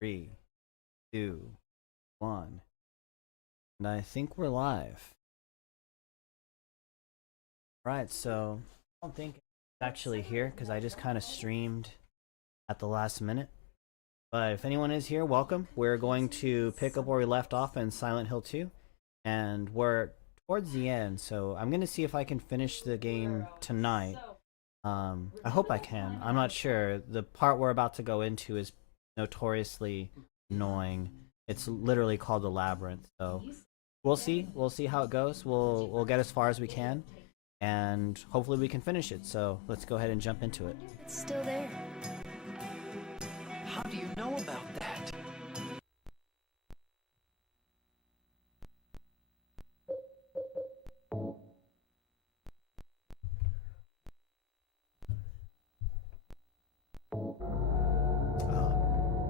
Three, two, one. And I think we're live. Right, so I don't think it's actually here because I just kind of streamed at the last minute. But if anyone is here, welcome. We're going to pick up where we left off in Silent Hill 2. And we're towards the end, so I'm going to see if I can finish the game tonight. I hope I can. I'm not sure. The part we're about to go into is notoriously annoying. It's literally called the Labyrinth, so we'll see. We'll see how it goes. We'll get as far as we can, and hopefully we can finish it. So let's go ahead and jump into it. It's still there. How do you know about that?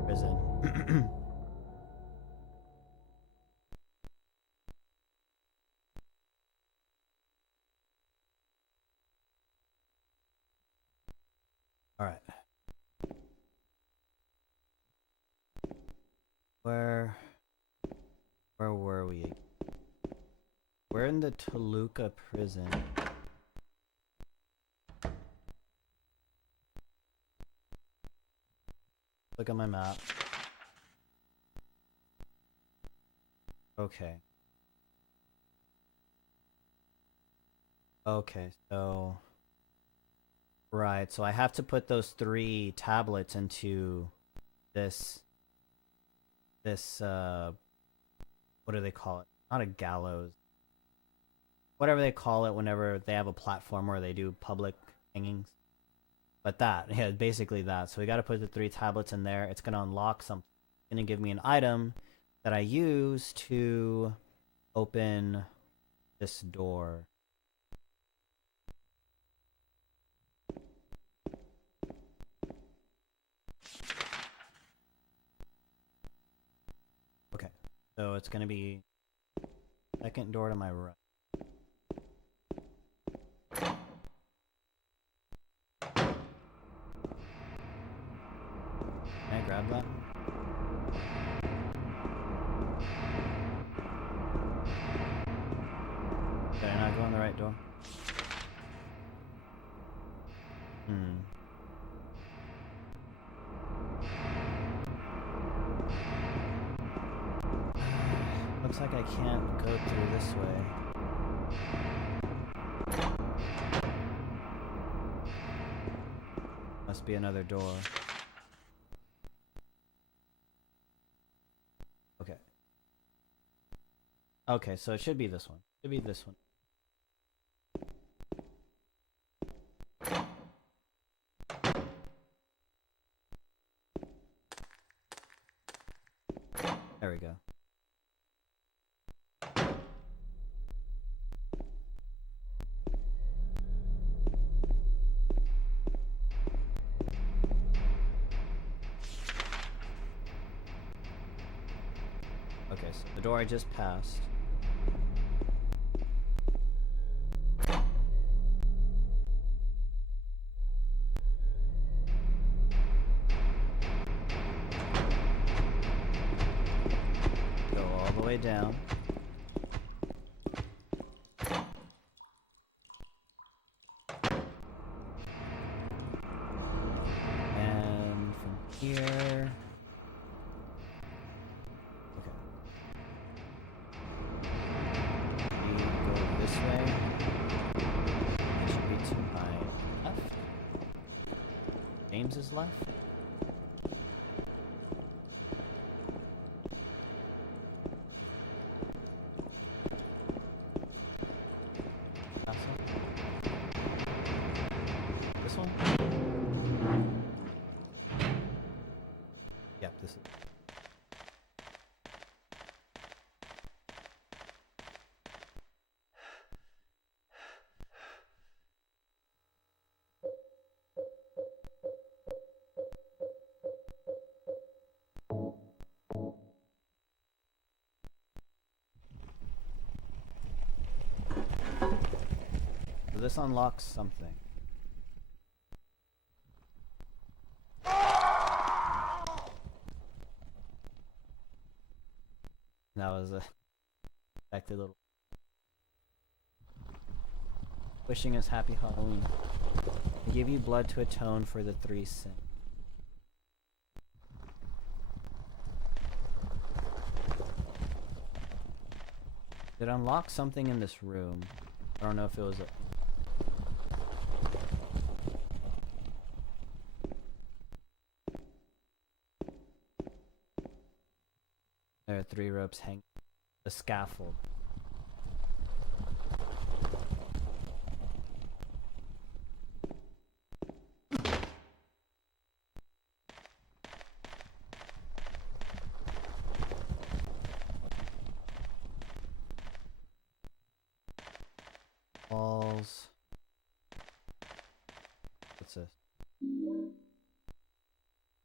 Prison. All right. Where were we? We're in the Toluca prison. Look at my map. Okay. Okay, so right, so I have to put those 3 tablets into this what do they call it? Not a gallows. Whatever they call it whenever they have a platform where they do public hangings. But that, yeah, basically that. So we got to put the 3 tablets in there. It's going to unlock something. It's going to give me an item that I use to open this door. Okay, so it's going to be second door to my right. Can I grab that? Did I not go in the right door? Looks like I can't go through this way. Must be another door. Okay. Okay, so it should be this one. Should be this one. There we go. Okay, so the door I just passed. Go all the way down. And from here. Okay. We go this way. It should be to my left. James's left. This one? Yep, this is. So this unlocks something. That was a expected little. Wishing us happy Halloween. I give you blood to atone for the 3 sins. Did unlock something in this room. I don't know if it was a... There are 3 ropes hanging. The scaffold. Walls. What's this?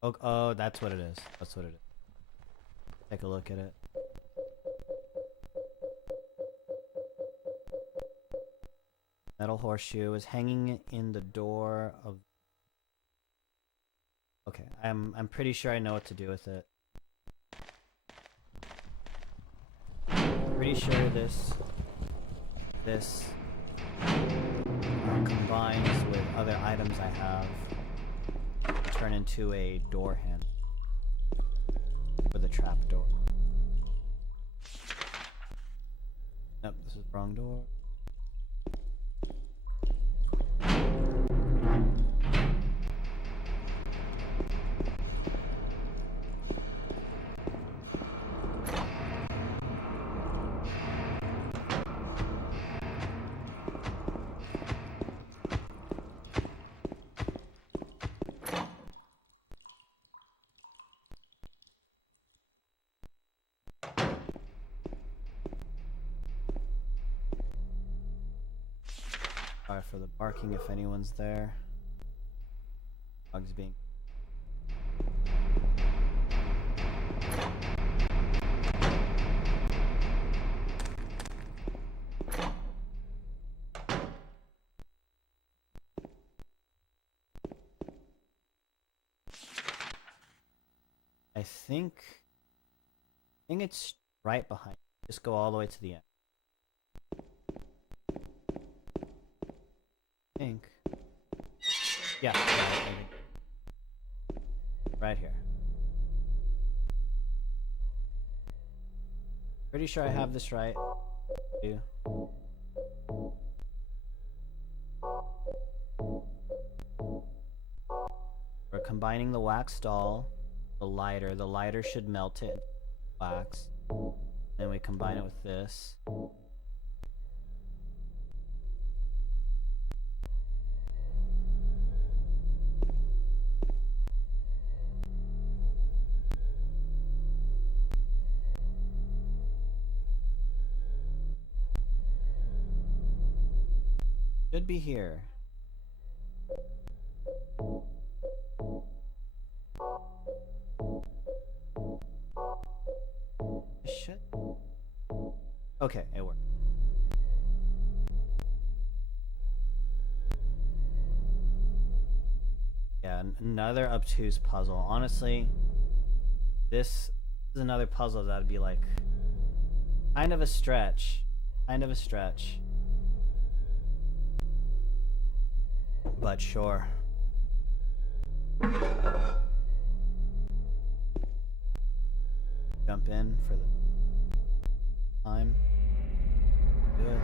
Oh, that's what it is. That's what it is. Take a look at it. Metal horseshoe is hanging in the door of... Okay, I'm pretty sure I know what to do with it. Pretty sure this combines with other items I have to turn into a door handle for the trap door. Nope, this is the wrong door. Sorry for the barking if anyone's there. Dogs being... I think it's right behind. Just go all the way to the end. Yeah, right here. Pretty sure I have this right. We're combining the wax doll, the lighter. The lighter should melt it into wax. Then we combine it with this. Should be here. Shit. Okay, it worked. Yeah, another obtuse puzzle. Honestly, this is another puzzle that'd be like kind of a stretch. Kind of a stretch. But sure. Jump in for the time. Do it.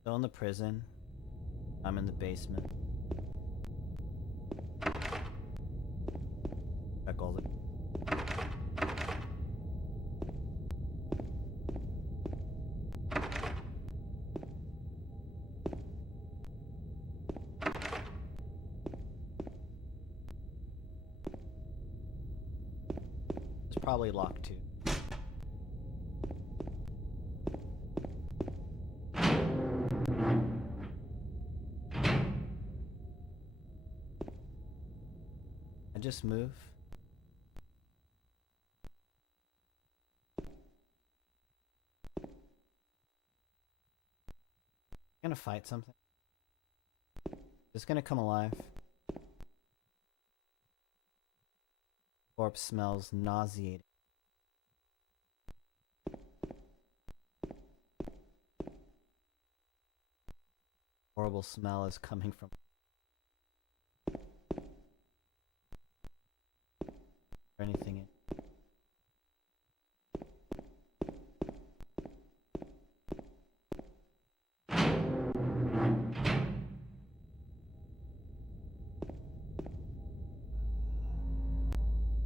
Still in the prison. I'm in the basement. Check all the... It's probably locked too. just move? Gonna fight something? It's gonna come alive. Corpse smells nauseating. Horrible smell is coming from or anything in.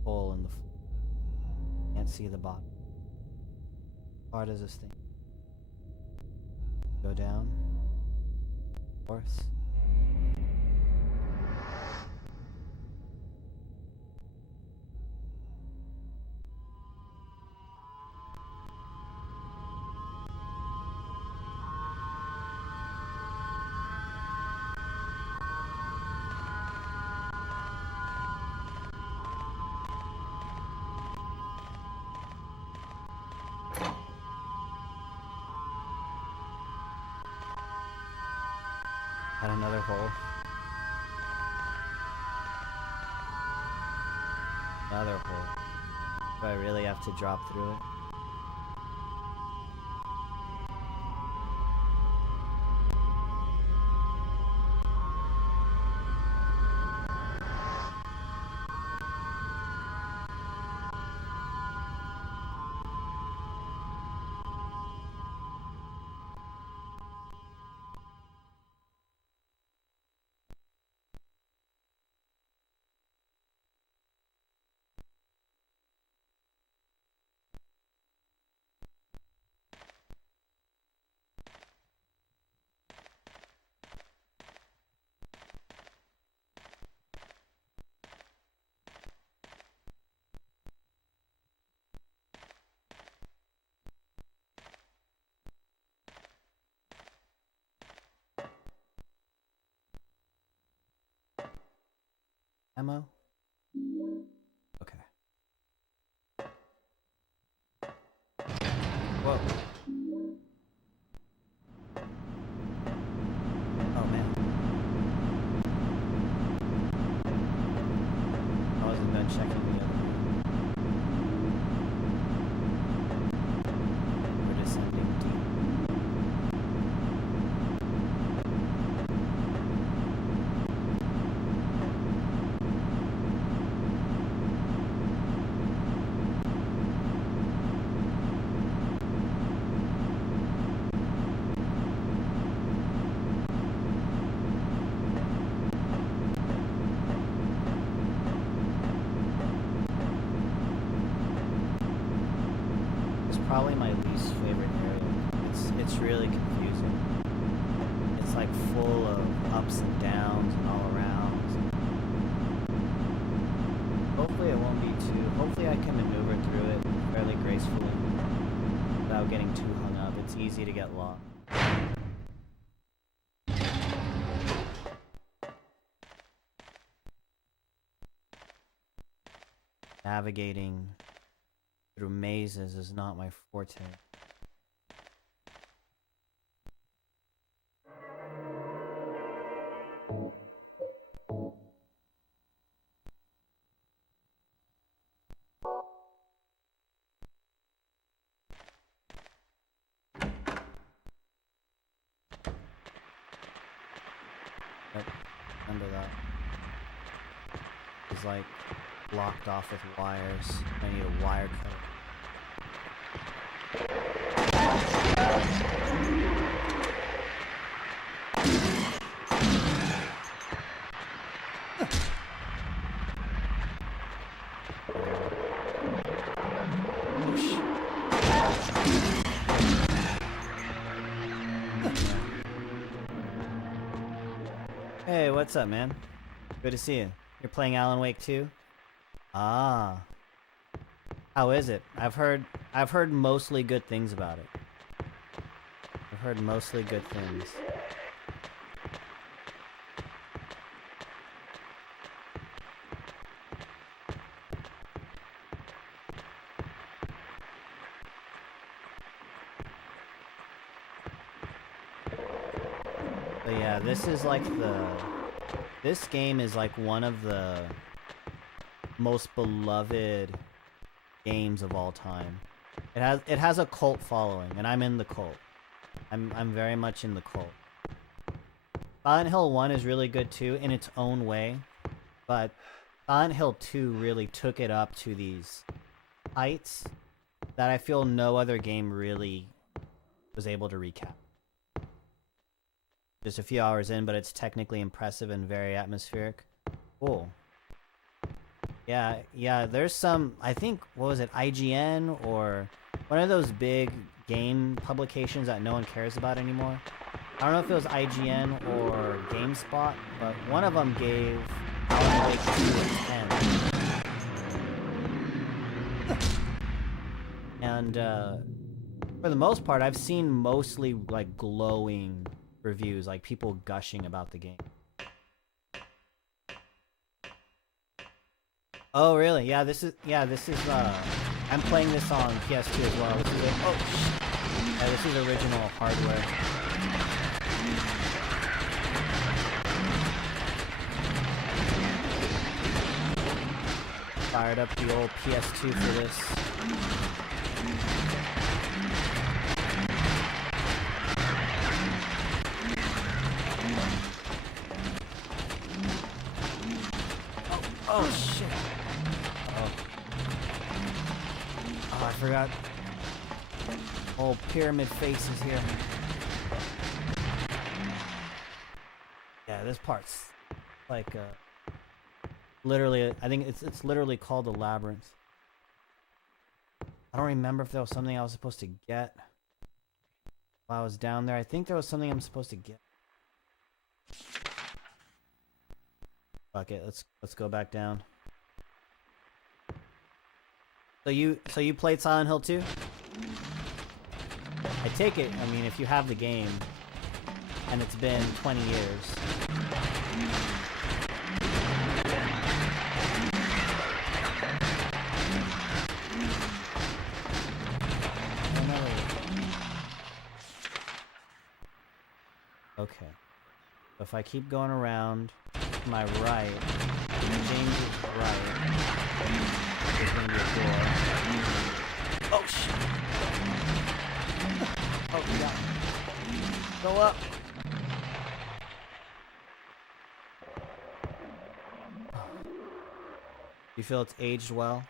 Hole in the floor. Can't see the bottom. How far does this thing go down? Of course. Got another hole. Another hole. Do I really have to drop through it? Ammo? Okay. Whoa. Oh man. I wasn't done checking the other room. We're descending deep. Probably my least favorite area. It's really confusing. It's like full of ups and downs and all around. Hopefully it won't be too. Hopefully I can maneuver through it fairly gracefully without getting too hung up. It's easy to get lost. Navigating through mazes is not my forte. Yep, remember that. It's like blocked off with wires. I need a wire cutter. Hey, what's up, man? Good to see you. You're playing Alan Wake 2? Ah. How is it? I've heard mostly good things about it. I've heard mostly good things. But yeah, this is like this game is like one of the most beloved games of all time. It has a cult following, and I'm in the cult. I'm very much in the cult. Silent Hill 1 is really good too in its own way, but Silent Hill 2 really took it up to these heights that I feel no other game really was able to recap. Just a few hours in, but it's technically impressive and very atmospheric. Cool. Yeah, there's some, I think, what was it, IGN or one of those big game publications that no one cares about anymore. I don't know if it was IGN or GameSpot, but one of them gave Alan Wake 2 a 10. And for the most part, I've seen mostly like glowing reviews, like people gushing about the game. Oh really? Yeah, this is I'm playing this on PS2 as well. This is original hardware. Fired up the old PS2 for this. Oh shit. Oh, I forgot. Old pyramid face is here. Yeah, this part's like literally, I think it's literally called the Labyrinth. I don't remember if there was something I was supposed to get while I was down there. I think there was something I'm supposed to get. Fuck it, let's go back down. So you played Silent Hill 2? I take it, I mean, if you have the game and it's been 20 years. Okay. So if I keep going around to my right, James' right, there's gonna be a door. Oh shit! Oh yeah. Go up! You feel it's aged well?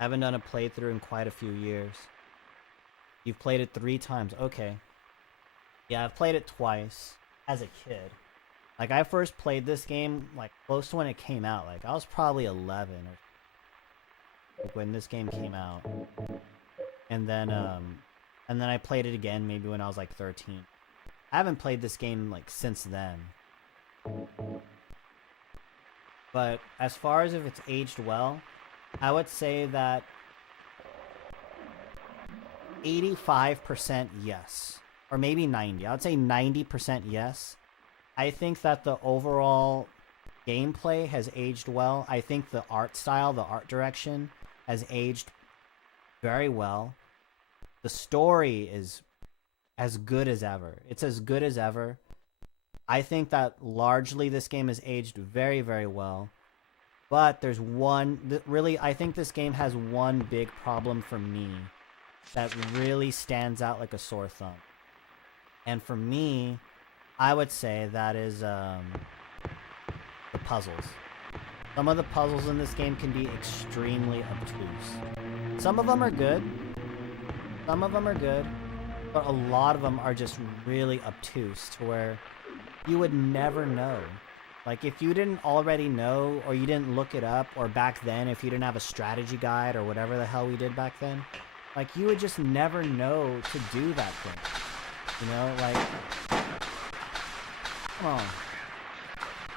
I haven't done a playthrough in quite a few years. You've played it 3 times. Okay. Yeah, I've played it twice as a kid. Like, I first played this game, like, close to when it came out. Like, I was probably 11 or like, when this game came out. And then I played it again maybe when I was, like, 13. I haven't played this game, like, since then. But as far as if it's aged well, I would say that 85% yes. Or maybe 90. I would say 90% yes. I think that the overall gameplay has aged well. I think the art style, the art direction has aged very well. The story is as good as ever. It's as good as ever. I think that largely this game has aged very, very well. But there's one... Really, I think this game has one big problem for me that really stands out like a sore thumb. And for me, I would say that is the puzzles. Some of the puzzles in this game can be extremely obtuse. Some of them are good. Some of them are good. But a lot of them are just really obtuse to where you would never know. Like, if you didn't already know, or you didn't look it up, or back then, if you didn't have a strategy guide or whatever the hell we did back then, like, you would just never know to do that thing. You know, like... Come on.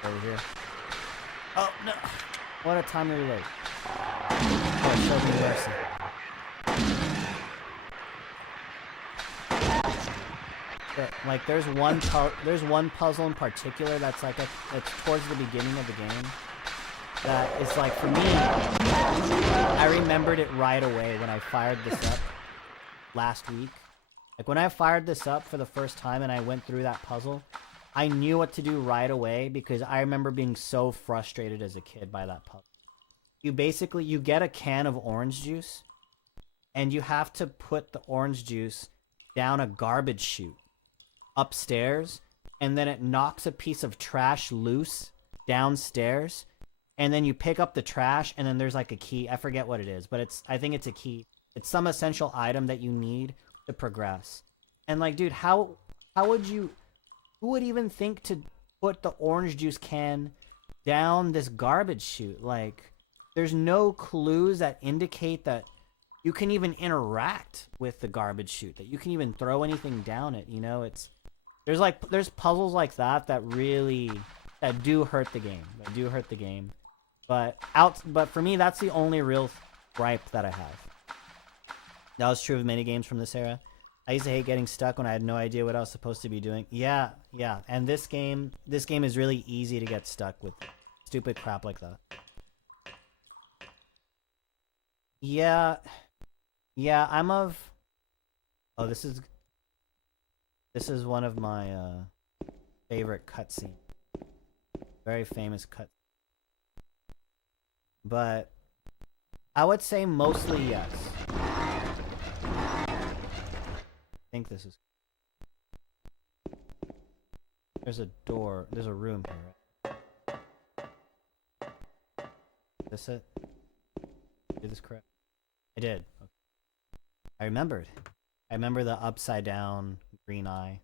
Over here. Oh, no! What a timely reload. Oh, it showed me mercy. But, like, there's one puzzle in particular that's like it's towards the beginning of the game that is like, for me, I remembered it right away when I fired this up last week. Like, when I fired this up for the first time and I went through that puzzle, I knew what to do right away because I remember being so frustrated as a kid by that puzzle. You get a can of orange juice and you have to put the orange juice down a garbage chute upstairs, and then it knocks a piece of trash loose downstairs, and then you pick up the trash, and then there's like a key. I forget what it is, but I think it's a key. It's some essential item that you need to progress. And like, dude, how would you, who would even think to put the orange juice can down this garbage chute? Like, there's no clues that indicate that you can even interact with the garbage chute, that you can even throw anything down it, you know? There's puzzles like that that really do hurt the game. That do hurt the game. But for me, that's the only real gripe that I have. That was true of many games from this era. I used to hate getting stuck when I had no idea what I was supposed to be doing. Yeah. And this game is really easy to get stuck with stupid crap like that. Yeah, I'm of. Oh, this is one of my favorite cutscenes. Very famous cut. But I would say mostly yes. I think this is. There's a door. There's a room here. Right? Is this it? Did this correct? I did. Okay. I remembered. I remember the upside down green eye.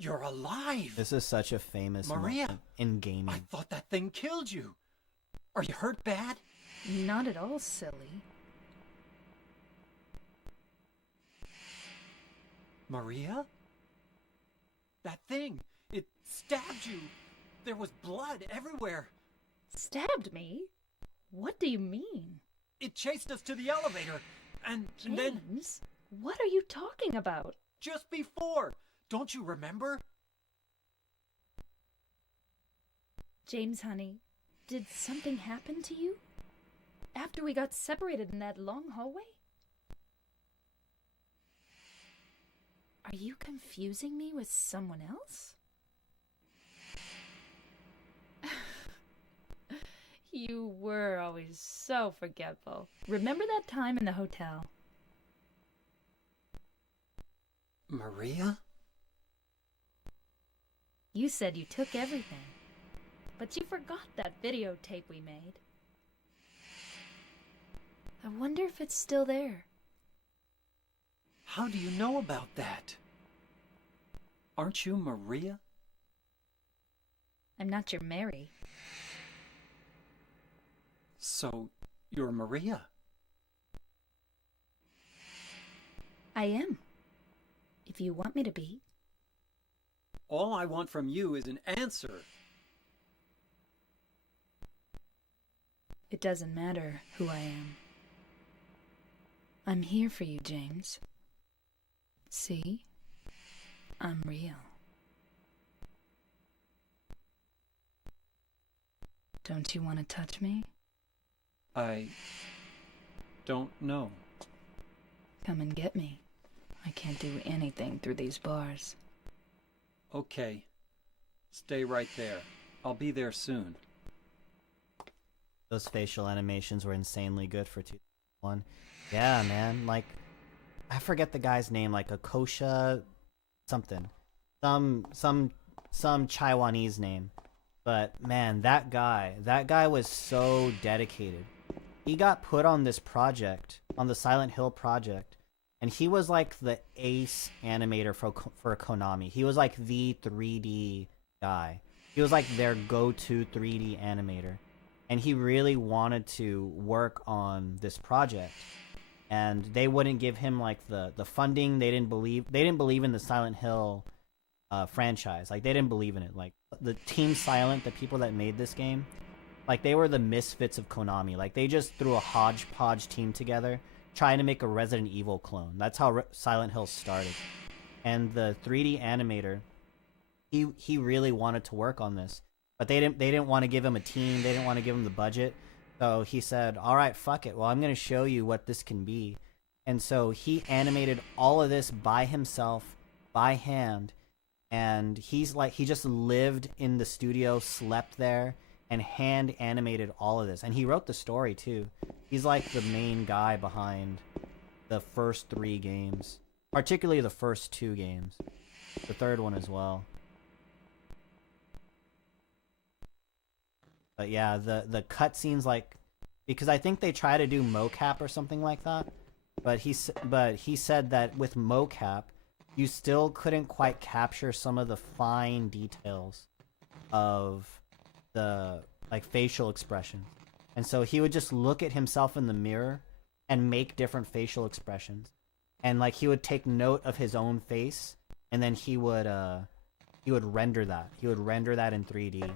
You're alive! This is such a famous Maria, moment in gaming. I thought that thing killed you. Are you hurt bad? Not at all, silly. Maria? That thing, it stabbed you. There was blood everywhere. Stabbed me? What do you mean? It chased us to the elevator, and then James, what are you talking about? just before, don't you remember? James, honey, did something happen to you? After we got separated in that long hallway? Are you confusing me with someone else? You were always so forgetful. Remember that time in the hotel? Maria? You said you took everything, but you forgot that videotape we made. I wonder if it's still there. How do you know about that? Aren't you Maria? I'm not your Mary. So, you're Maria? I am. If you want me to be. All I want from you is an answer. It doesn't matter who I am. I'm here for you, James. See? I'm real. Don't you want to touch me? I don't know. Come and get me. I can't do anything through these bars. Okay. Stay right there. I'll be there soon. Those facial animations were insanely good for 2001. Yeah, man. Like, I forget the guy's name. Like Akosha, something, some Taiwanese name. But man, that guy was so dedicated. He got put on this project, on the Silent Hill project, and he was like the ace animator for Konami. He was like the 3D guy. He was like their go-to 3D animator. And he really wanted to work on this project. And they wouldn't give him like the funding. They didn't believe in the Silent Hill franchise. Like, they didn't believe in it. Like, the Team Silent, the people that made this game, like, they were the misfits of Konami. Like, they just threw a hodgepodge team together trying to make a Resident Evil clone. That's how Silent Hill started. And the 3D animator, he really wanted to work on this, but they didn't want to give him a team. They didn't want to give him the budget. So he said, all right, fuck it. Well, I'm going to show you what this can be. And so he animated all of this by himself, by hand. And he's like, he just lived in the studio, slept there, and hand animated all of this. And he wrote the story too. He's like the main guy behind the first 3 games, particularly the first 2 games, the third one as well. But yeah, the cutscenes, like, because I think they try to do mocap or something like that, but he said that with mocap, you still couldn't quite capture some of the fine details of the like facial expressions. And so he would just look at himself in the mirror and make different facial expressions. And like he would take note of his own face, and then he would render that. He would render that in 3D.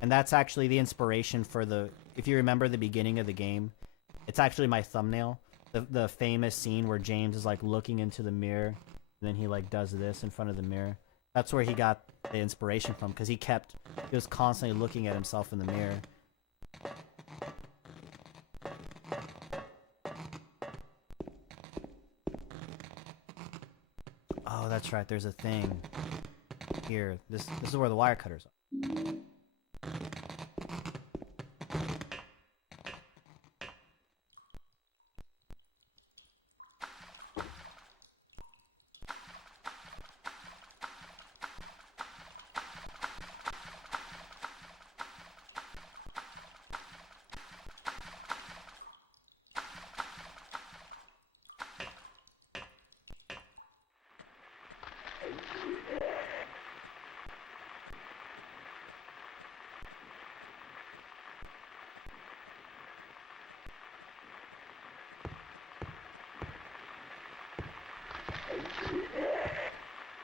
And that's actually the inspiration for the, if you remember the beginning of the game, it's actually my thumbnail. The famous scene where James is like looking into the mirror, and then he like does this in front of the mirror. That's where he got the inspiration from, because he was constantly looking at himself in the mirror. Oh, that's right. There's a thing here. This is where the wire cutters are.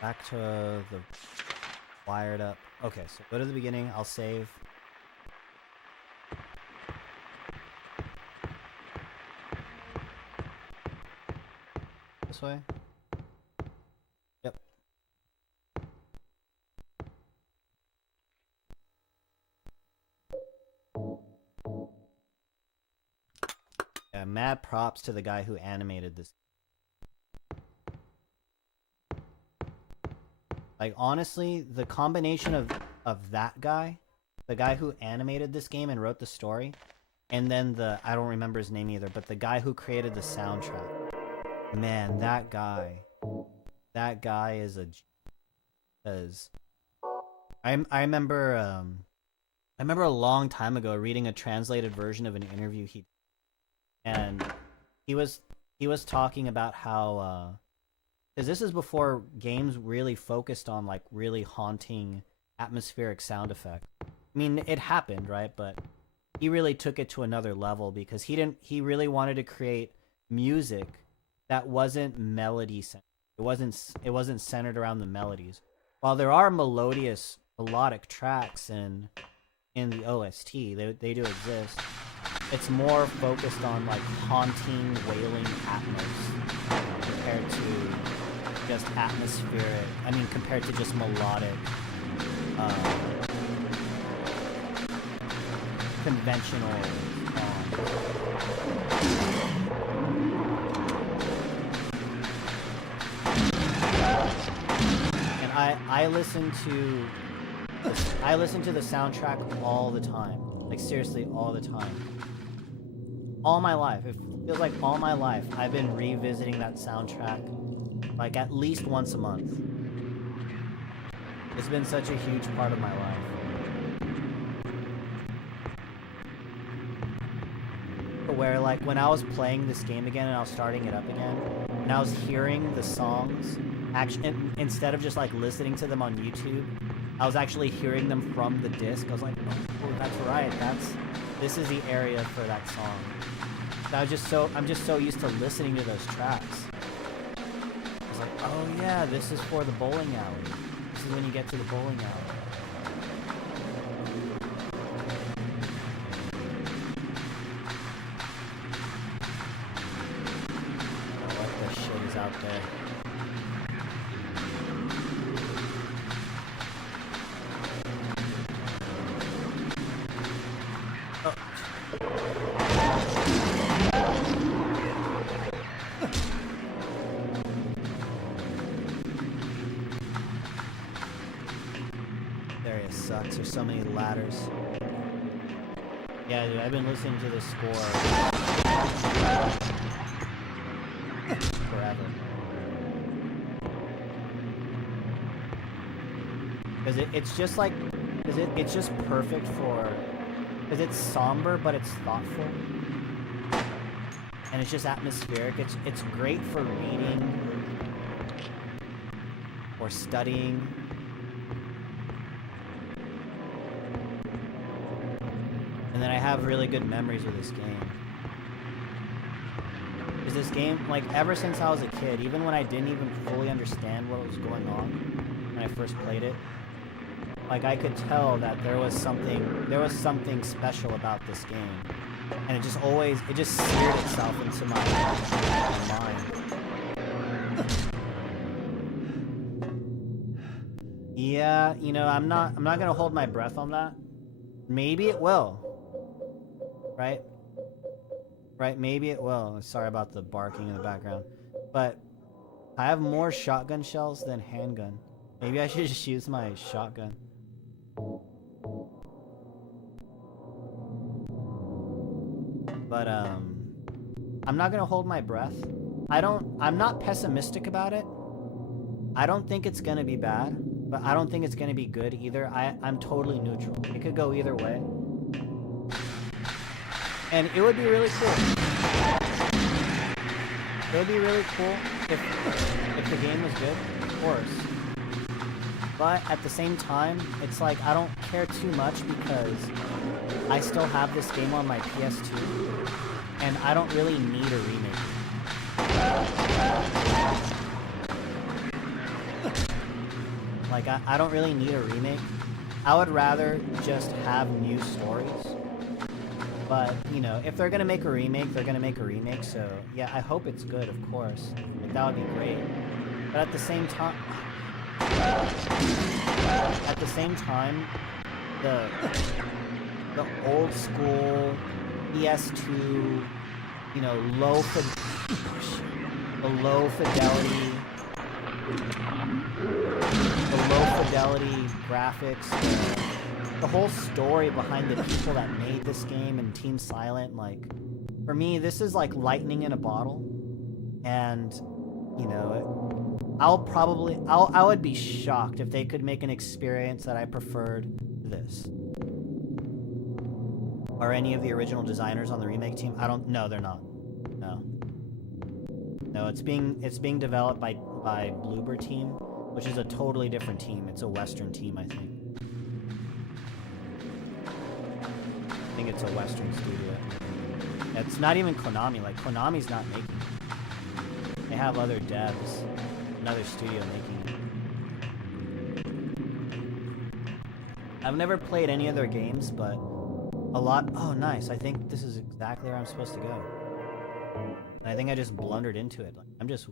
Back to the wired up. Okay, so go to the beginning. I'll save. This way? Yep. Yeah, mad props to the guy who animated this. Like, honestly, the combination of that guy, the guy who animated this game and wrote the story, and then I don't remember his name either, but the guy who created the soundtrack. Man, that guy is a... Because I remember a long time ago reading a translated version of an interview and he was talking about how because this is before games really focused on like really haunting atmospheric sound effects. I mean, it happened, right? But he really took it to another level because he really wanted to create music that wasn't melody-centered. It wasn't centered around the melodies. While there are melodic tracks in the OST, they do exist. It's more focused on like haunting, wailing atmos compared to just atmospheric. I mean, compared to just melodic, conventional. And I listen to the soundtrack all the time. Like seriously, all the time. All my life. It feels like all my life I've been revisiting that soundtrack like at least once a month. It's been such a huge part of my life. Where like when I was playing this game again and I was starting it up again, and I was hearing the songs, actually, instead of just like listening to them on YouTube, I was actually hearing them from the disc. I was like, oh, that's right. This is the area for that song. So I'm just so used to listening to those tracks. I was like, oh yeah, this is for the bowling alley. This is when you get to the bowling alley. What the shit is out there? Oh. so many ladders. Yeah, dude, I've been listening to this score forever. Because it's just like, it's just perfect for, because it's somber but it's thoughtful, and it's just atmospheric. It's great for reading or studying. And then I have really good memories with this game. Because this game, like, ever since I was a kid, even when I didn't even fully understand what was going on when I first played it, like, I could tell that there was something special about this game. And it just seared itself into my mind. Yeah, you know, I'm not gonna hold my breath on that. Maybe it will. Right? Right, maybe it will. Sorry about the barking in the background. But I have more shotgun shells than handgun. Maybe I should just use my shotgun. But I'm not gonna hold my breath. I'm not pessimistic about it. I don't think it's gonna be bad, but I don't think it's gonna be good either. I'm totally neutral. It could go either way. And it would be really cool. It would be really cool if the game was good, of course. But at the same time, it's like I don't care too much because I still have this game on my PS2, and I don't really need a remake. Like, I don't really need a remake. I would rather just have new stories. But, you know, if they're gonna make a remake, they're gonna make a remake, so yeah, I hope it's good, of course. Like, that would be great. But at the same time, the old school PS2, you know, low fidelity graphics, the whole story behind the people that made this game and Team Silent, like, for me, this is like lightning in a bottle. And, you know, I would be shocked if they could make an experience that I preferred this. Are any of the original designers on the remake team? No, they're not. No, it's being developed by Bloober Team, which is a totally different team. It's a Western team, I think. I think it's a Western studio. It's not even Konami. Like, Konami's not making it. They have other devs, another studio making it. I've never played any of their games, but a lot... Oh, nice. I think this is exactly where I'm supposed to go. And I think I just blundered into it. Like, I'm just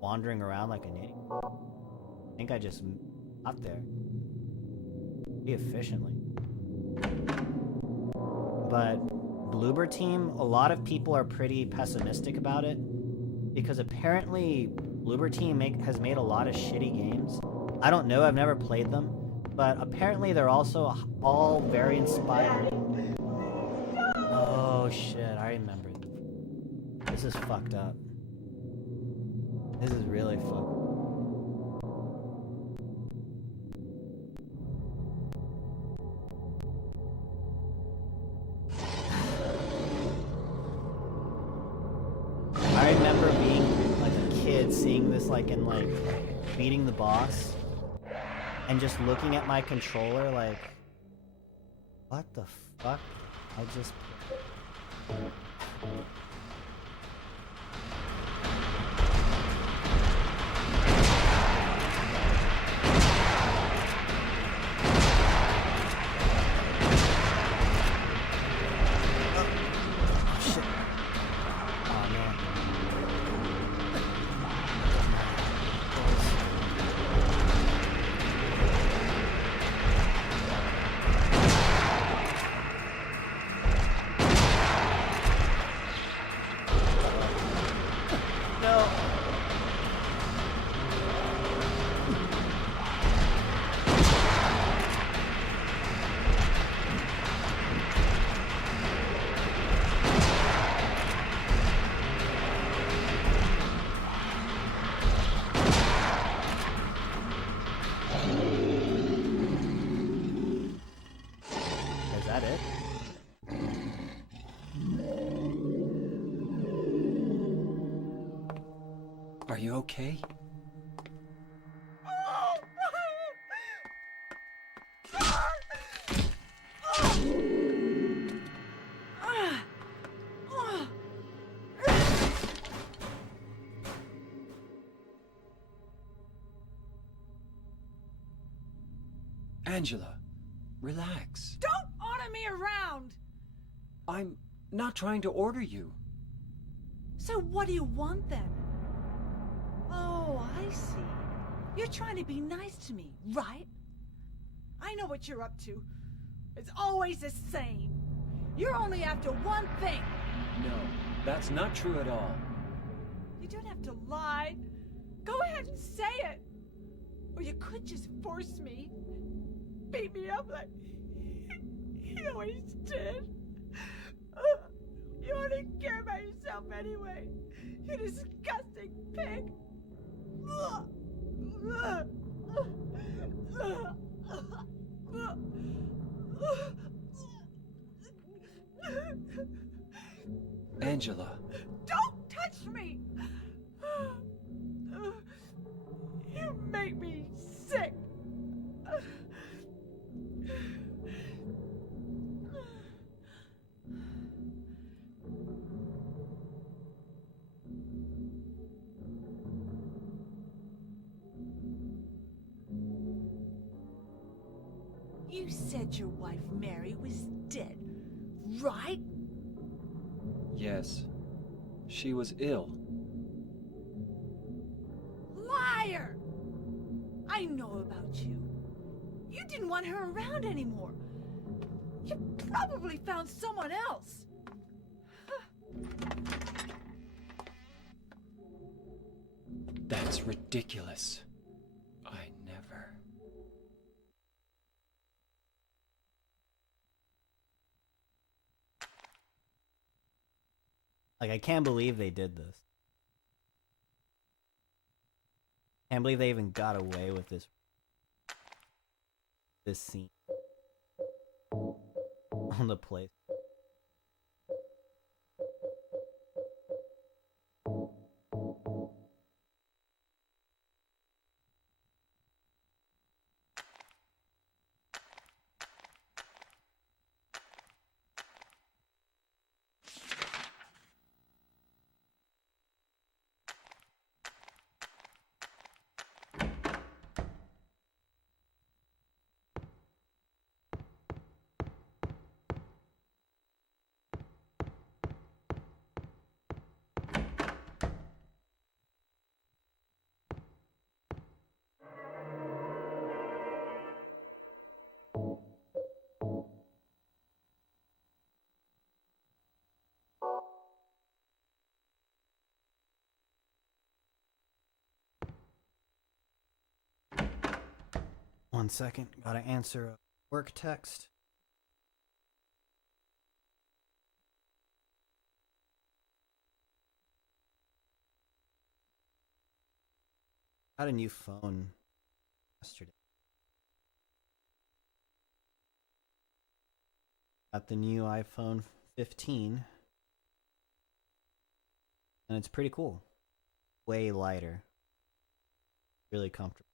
wandering around like an idiot. I think I just got there. Pretty efficiently. But Bloober Team, a lot of people are pretty pessimistic about it. Because apparently Bloober Team has made a lot of shitty games. I don't know, I've never played them. But apparently they're also all very inspired. Oh shit, I remember. This is fucked up. This is really fucked up. I remember being like a kid seeing this like in like beating the boss and just looking at my controller like, what the fuck? I just... you okay? Angela, relax. Don't order me around! I'm not trying to order you. So what do you want then? Oh, I see. You're trying to be nice to me, right? I know what you're up to. It's always the same. You're only after one thing. No, that's not true at all. You don't have to lie. Go ahead and say it. Or you could just force me. Beat me up like he always did. You only care about yourself anyway. You disgusting pig. Angela, Don't touch me! You make me sick. You said your wife Mary was dead, right? yes, she was ill. Liar! I know about you. You didn't want her around anymore. You probably found someone else. That's ridiculous. I never. Like, I can't believe they did this. Can't believe they even got away with this scene on the place. One second, gotta answer a work text. Got a new phone yesterday. Got the new iPhone 15. And it's pretty cool. Way lighter. Really comfortable.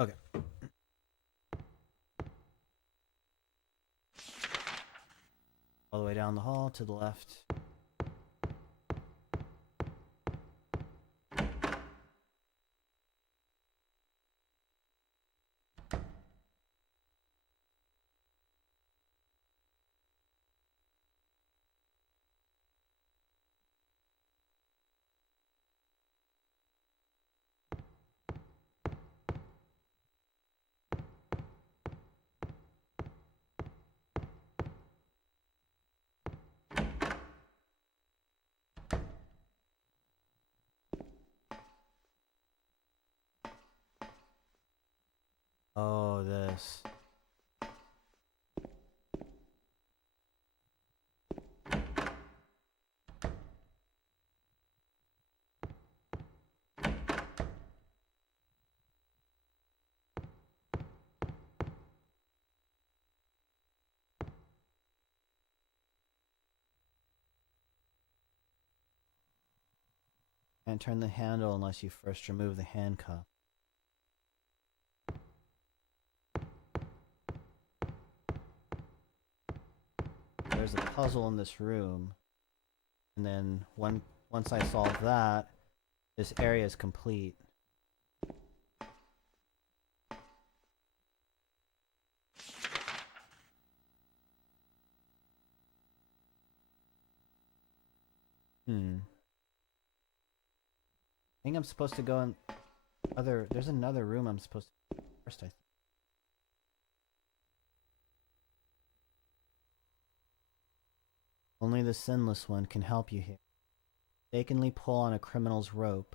Okay. All the way down the hall to the left. Oh, this. Can't turn the handle unless you first remove the handcuff. There's a puzzle in this room, and then once I solve that, this area is complete. I think I'm supposed to go in there's another room I'm supposed to go first, I think. Only the Sinless One can help you here. Mistakenly pull on a criminal's rope,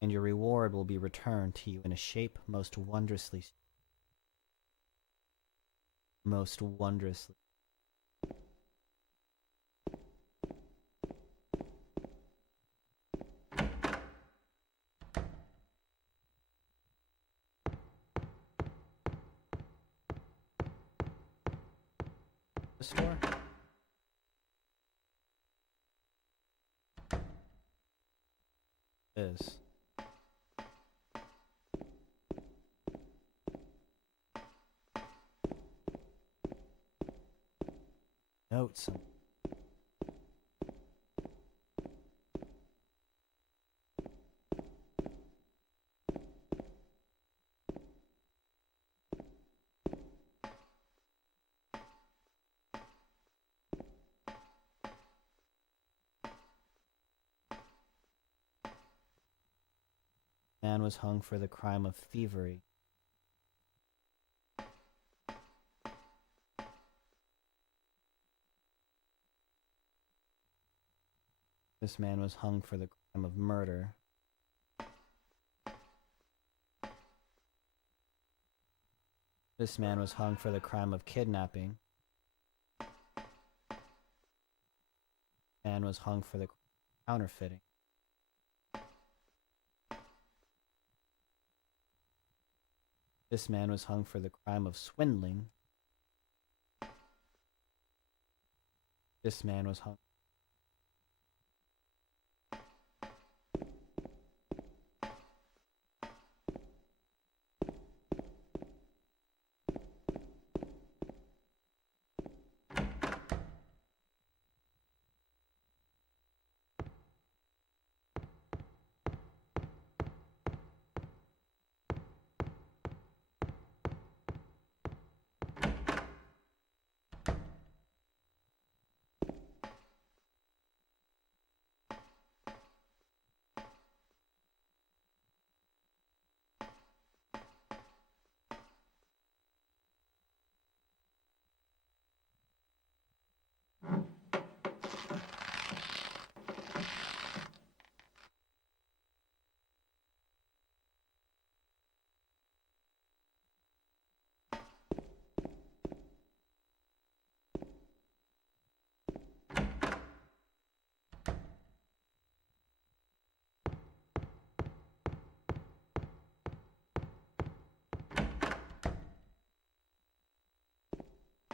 and your reward will be returned to you in a shape most wondrously. Most wondrously. The store? Is. Notes. Man was hung for the crime of thievery. This man was hung for the crime of murder. This man was hung for the crime of kidnapping. Man was hung for the crime of counterfeiting. This man was hung for the crime of swindling. This man was hung.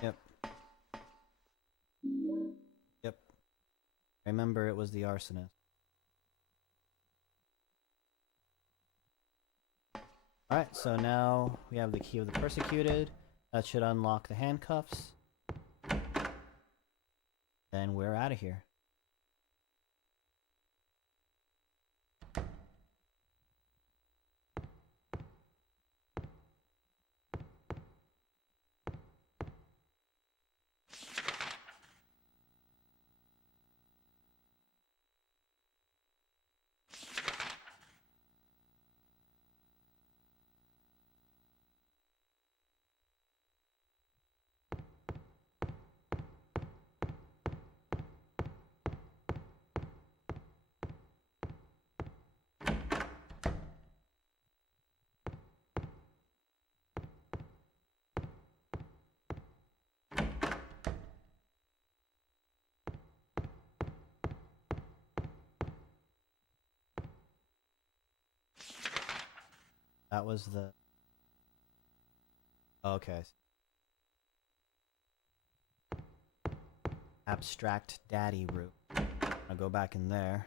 Yep. Yep. I remember it was the arsonist. Alright, so now we have the key of the persecuted. That should unlock the handcuffs. Then we're out of here. That was the... Okay. Abstract daddy route. I'll go back in there.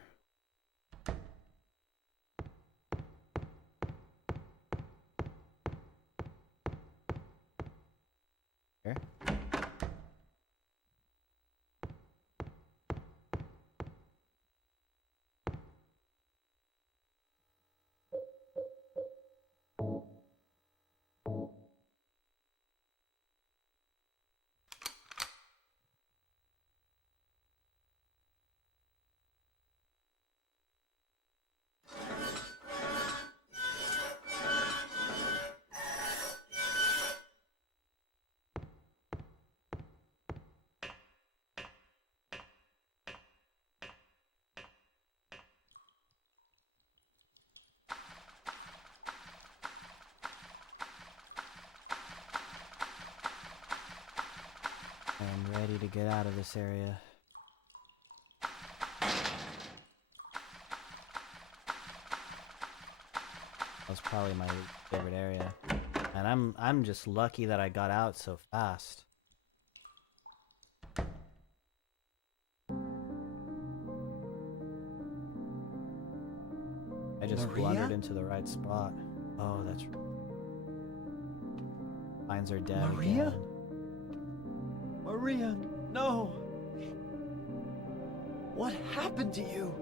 I'm ready to get out of this area. That was probably my favorite area. And I'm just lucky that I got out so fast. I just Maria? blundered into the right spot. Oh, that's... Mines are dead Maria? again. Maria, no! What happened to you?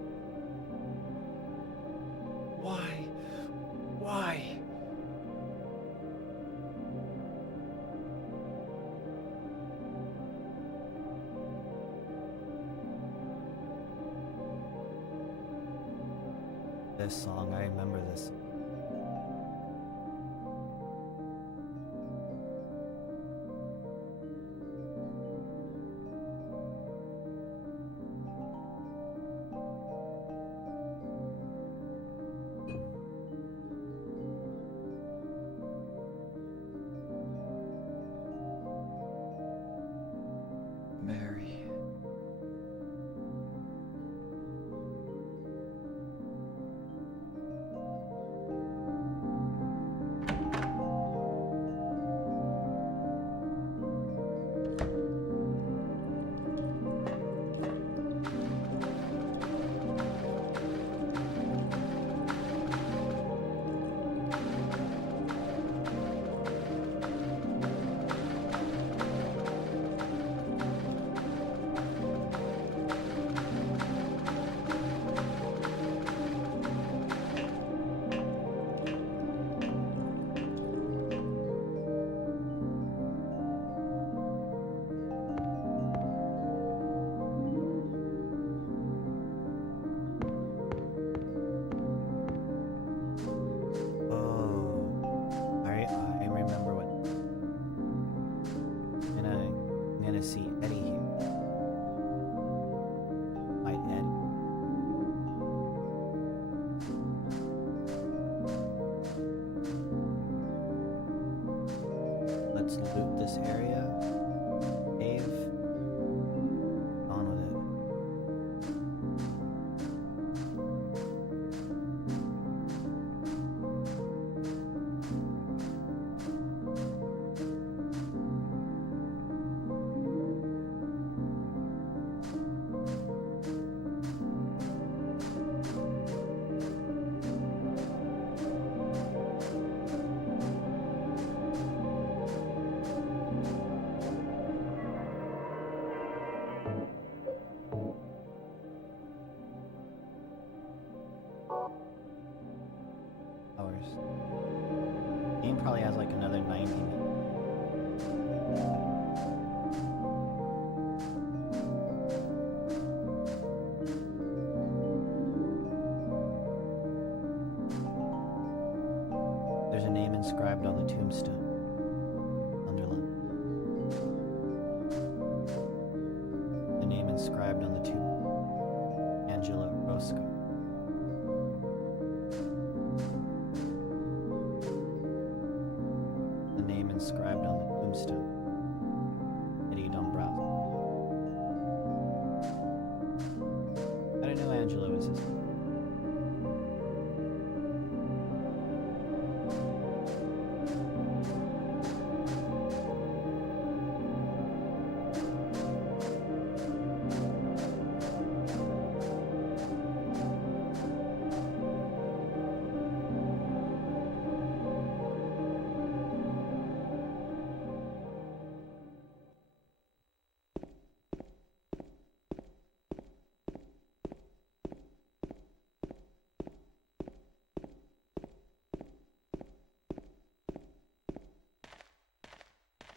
Why? Why? This song, I remember this. Mary. Oh, I remember what. I'm gonna see Eddie here. Fight Eddie. Let's loot this area. Cave. On with it. Hours. Game probably has like another 90 minutes. There's a name inscribed on the tombstone. Underlined. The name inscribed on the tomb. Angela Roscoe. The name inscribed on the tombstone. Eddie Dombrowski. I didn't know Angela was his name.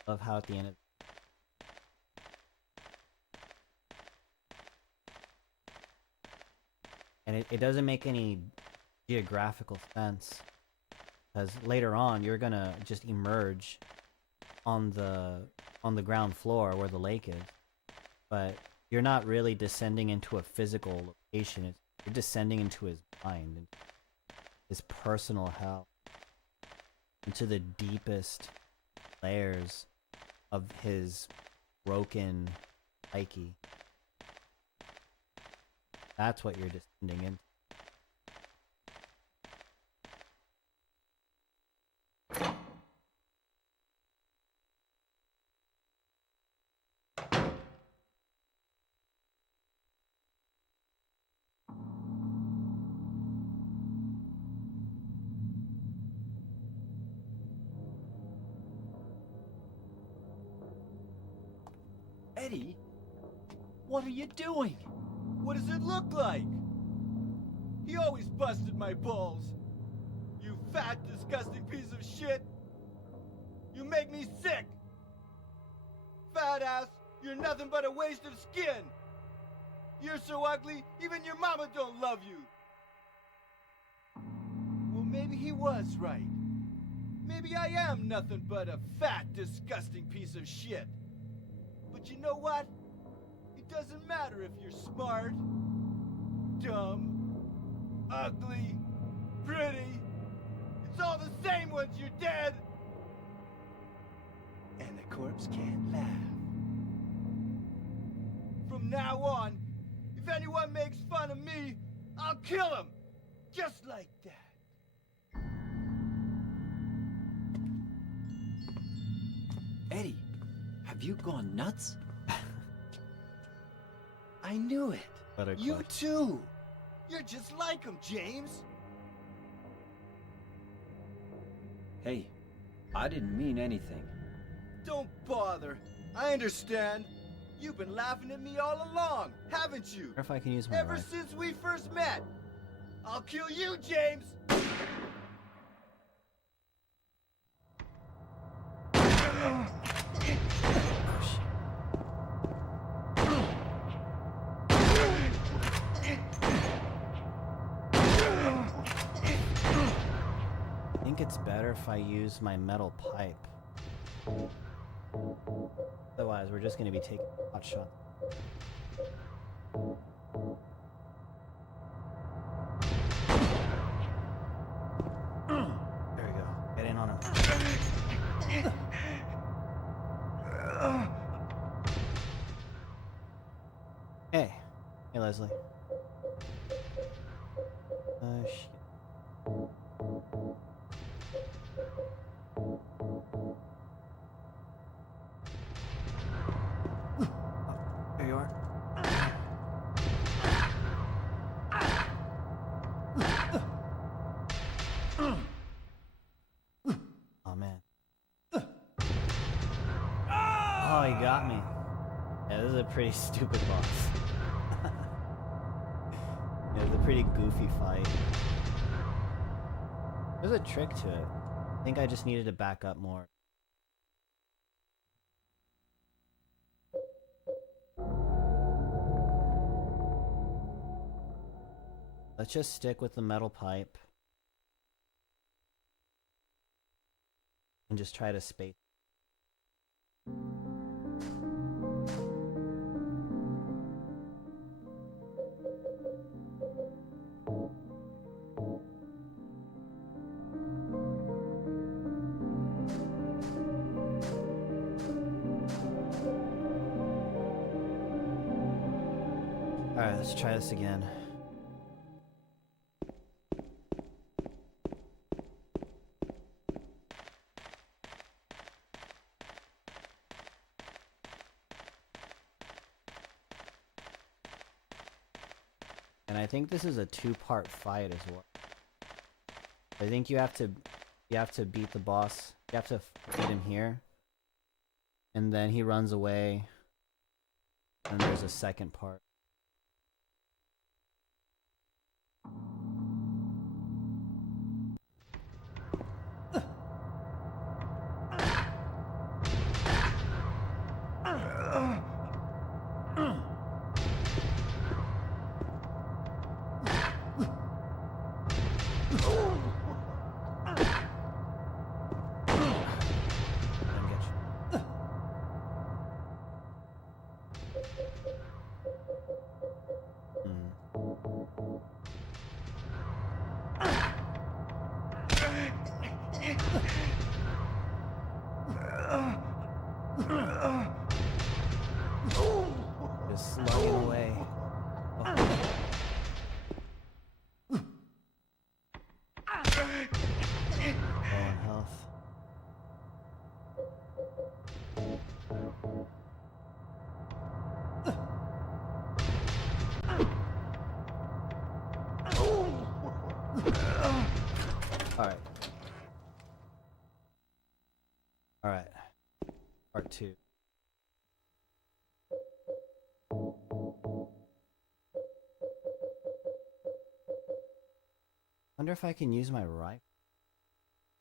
Love how at the end of and it doesn't make any geographical sense because later on you're gonna just emerge on the ground floor where the lake is, but you're not really descending into a physical location. You're descending into his mind, his personal hell, into the deepest layers of his broken psyche. That's what you're descending into. Eddie, what are you doing? What does it look like? He always busted my balls. You fat, disgusting piece of shit. You make me sick. Fat ass, you're nothing but a waste of skin. You're so ugly, even your mama don't love you. Well, maybe he was right. Maybe I am nothing but a fat, disgusting piece of shit. But you know what? It doesn't matter if you're smart, dumb, ugly, pretty. It's all the same once you're dead. And the corpse can't laugh. From now on, if anyone makes fun of me, I'll kill him. Just like that. Eddie, have you gone nuts? I knew it. But of You course. too. You're just like him, James. Hey, I didn't mean anything. Don't bother. I understand. You've been laughing at me all along, haven't you? Or if I can use my Ever rifle. since we first met. I'll kill you, James. Oh, shit. I think it's better if I use my metal pipe. Otherwise, we're just going to be taking hot shots. There we go. Get in on him. Hey. Hey, Leslie. Shit. Oh, there you are. Oh, man. Oh, he got me. Yeah, this is a pretty stupid boss. Yeah, it's a pretty goofy fight. There's a trick to it. I think I just needed to back up more. Let's just stick with the metal pipe. And just try to space. Alright, let's try this again. And I think this is a two-part fight as well. I think you have to beat the boss. You have to beat him here. And then he runs away. And there's a second part. health. Alright. Alright. Part 2. Wonder if I can use my rifle.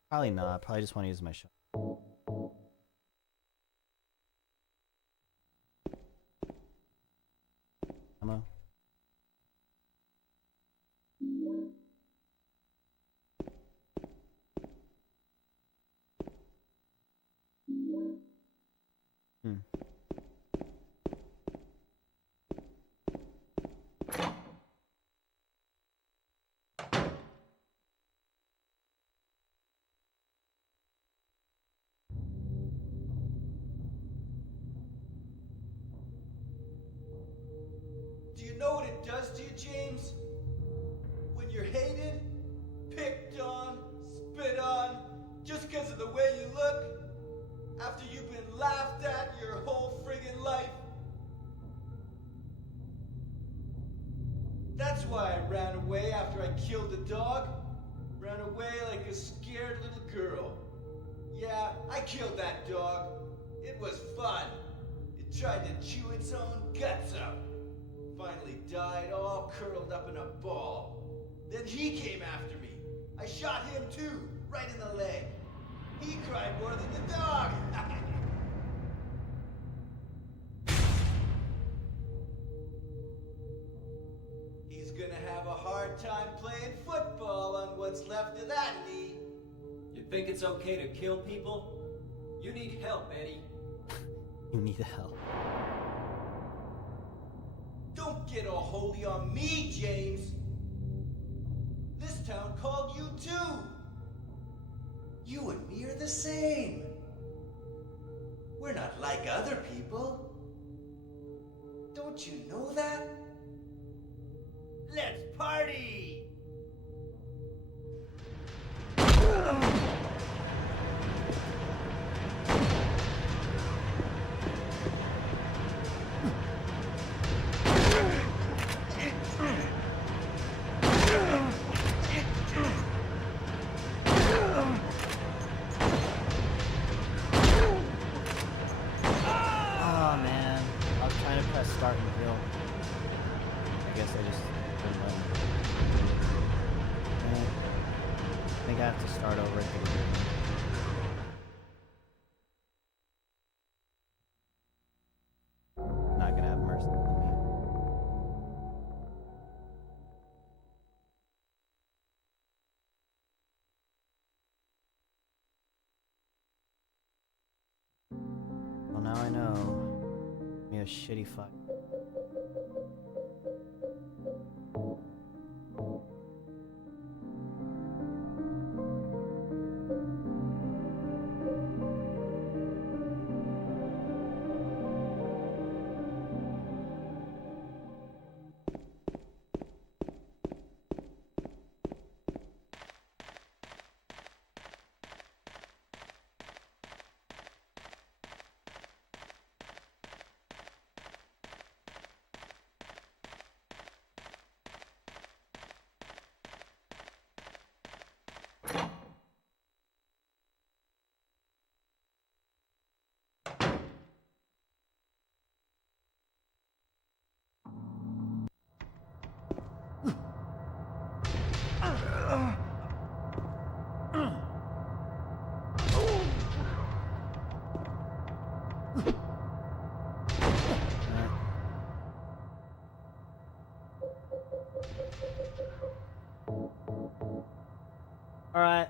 Probably not. Probably just want to use my shot. Ammo. Hmm. Do you know what it does to you, James? When you're hated, picked on, spit on, just because of the way you look, after you've been laughed at your whole friggin' life. That's why I ran away after I killed the dog. Ran away like a scared little girl. Yeah, I killed that dog. It was fun. It tried to chew its own guts up. Finally died all curled up in a ball. Then he came after me. I shot him too, right in the leg. He cried more than the dog. He's gonna have a hard time playing football on what's left of that knee. You think it's okay to kill people? You need help, Eddie. You need help. Don't get all holy on me, James. This town called you too. You and me are the same. We're not like other people. Don't you know that? Let's party! Oh man, I was trying to press start and heal. I guess I just couldn't let me. I think I have to start over at the beginning. Not gonna have mercy on me. Well, now I know. Me a shitty fuck. Alright.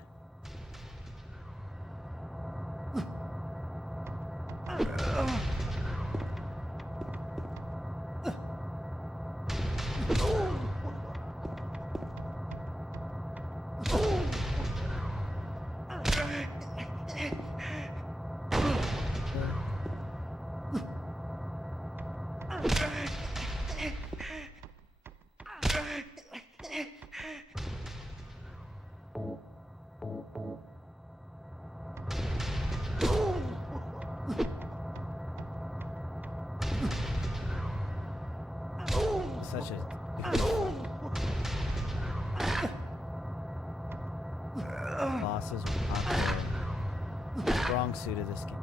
Bosses were not the strong suit of this game.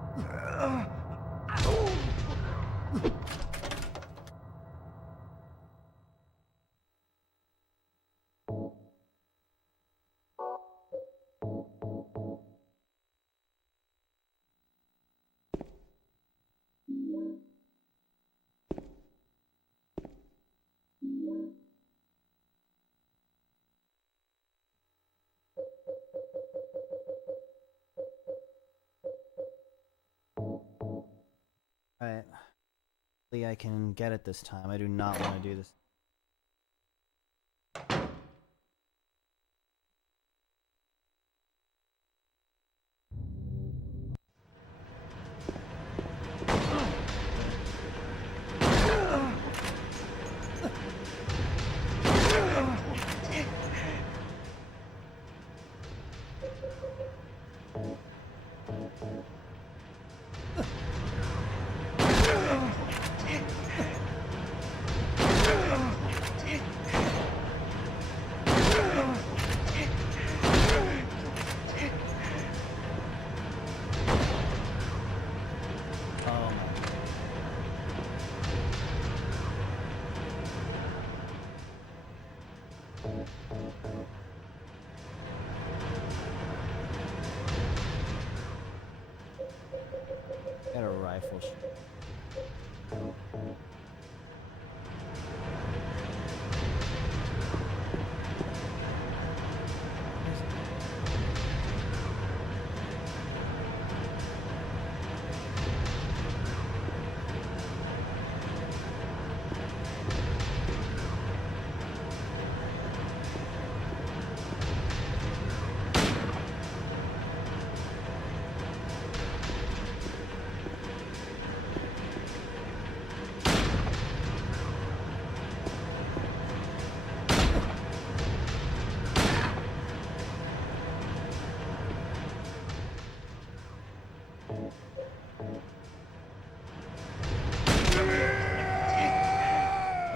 Alright. Hopefully I can get it this time. I do not want to do this. Oh my. Got a rifle shot.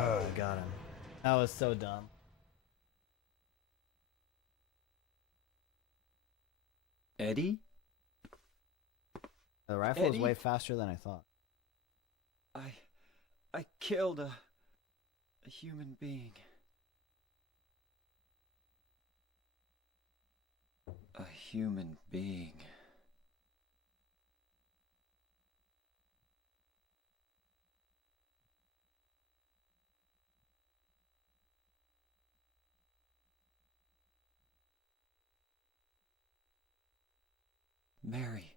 Oh, I got him. That was so dumb. Eddie? The rifle is Eddie? way faster than I thought. I killed a human being. A human being. Mary.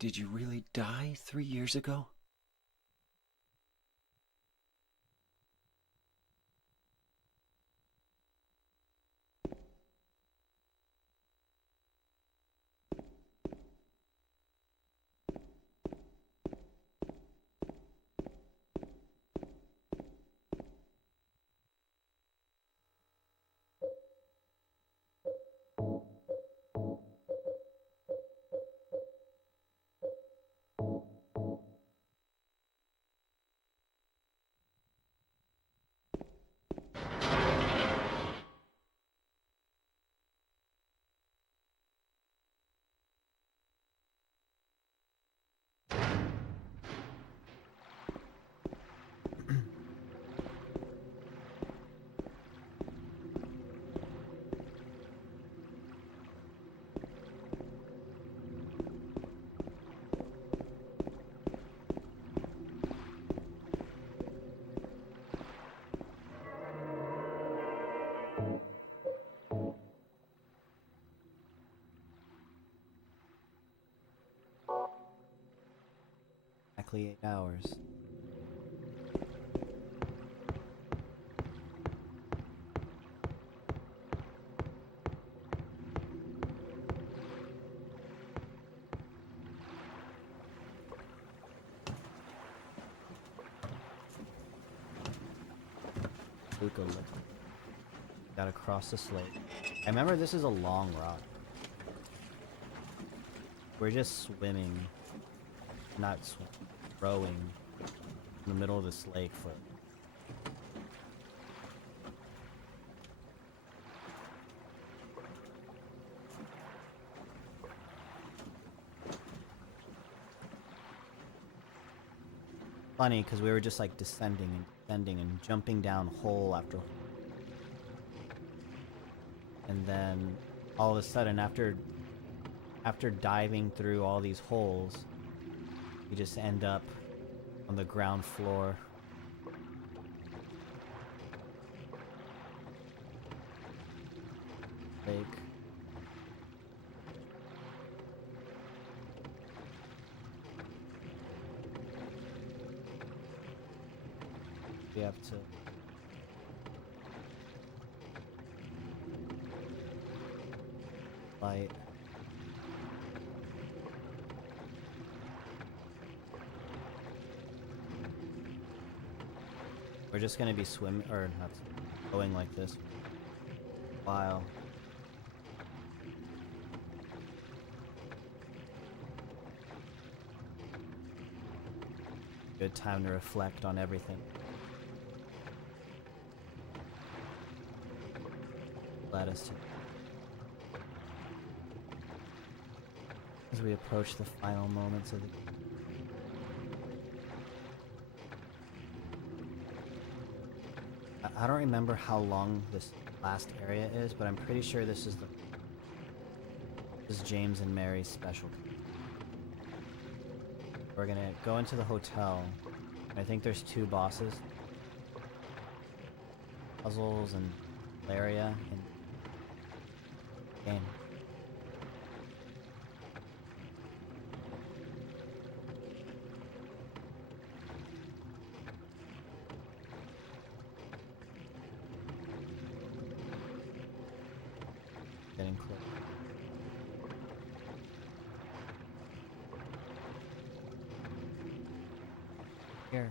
Did you really die 3 years ago? Exactly 8 hours. Luca, look. Gotta cross the slate. I remember this is a long rock. We're just swimming, not rowing in the middle of this lake for funny because we were just like descending and descending and jumping down hole after hole. And then all of a sudden, after diving through all these holes, you just end up on the ground floor. Lake. We have to light. We're just gonna be swimming, or not, going like this. While. Good time to reflect on everything. Led us to. As we approach the final moments of the. I don't remember how long this last area is, but I'm pretty sure this is James and Mary's special. We're gonna go into the hotel. I think there's 2 bosses. Puzzles and Laria and game. Getting close. Here.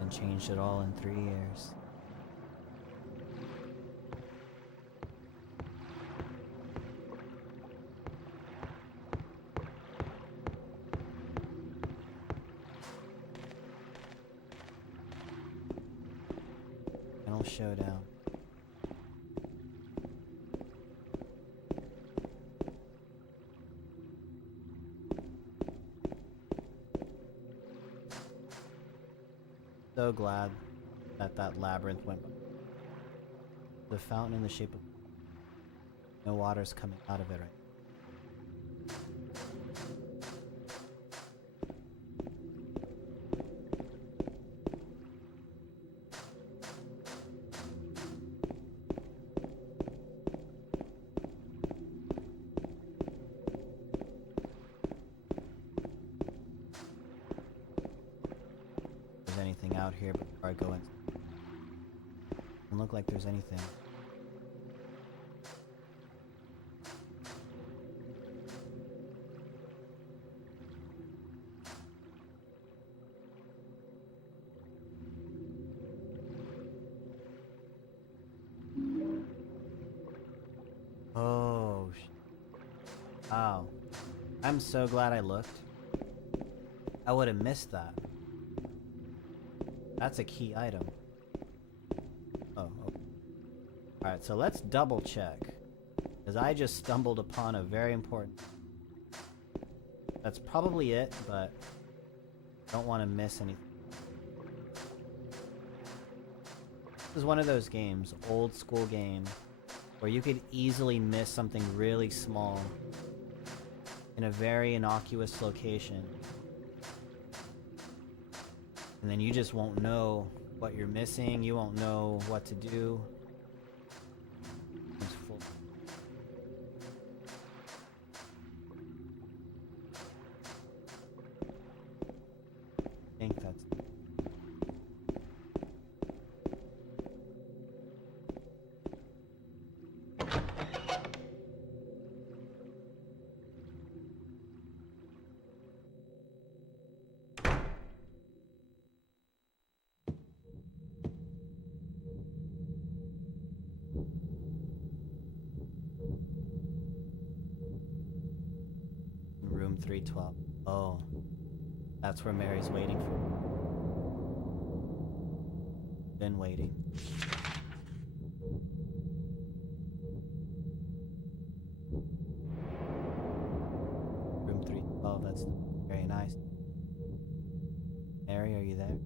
And changed it all in 3 years. Final showdown. So glad that that labyrinth went by. The fountain in the shape of no water's coming out of it right. Anything out here before I go in. Doesn't look like there's anything. Oh, wow. I'm so glad I looked. I would have missed that. That's a key item. Oh, okay. Alright, so let's double check. Because I just stumbled upon a very important... That's probably it, but I don't want to miss anything. This is one of those games, old school game, where you could easily miss something really small in a very innocuous location. And then you just won't know what you're missing, you won't know what to do. It's full. I think that's room 312. Oh, that's where Mary's waiting for. Been waiting. Room 312, that's very nice. Mary, are you there?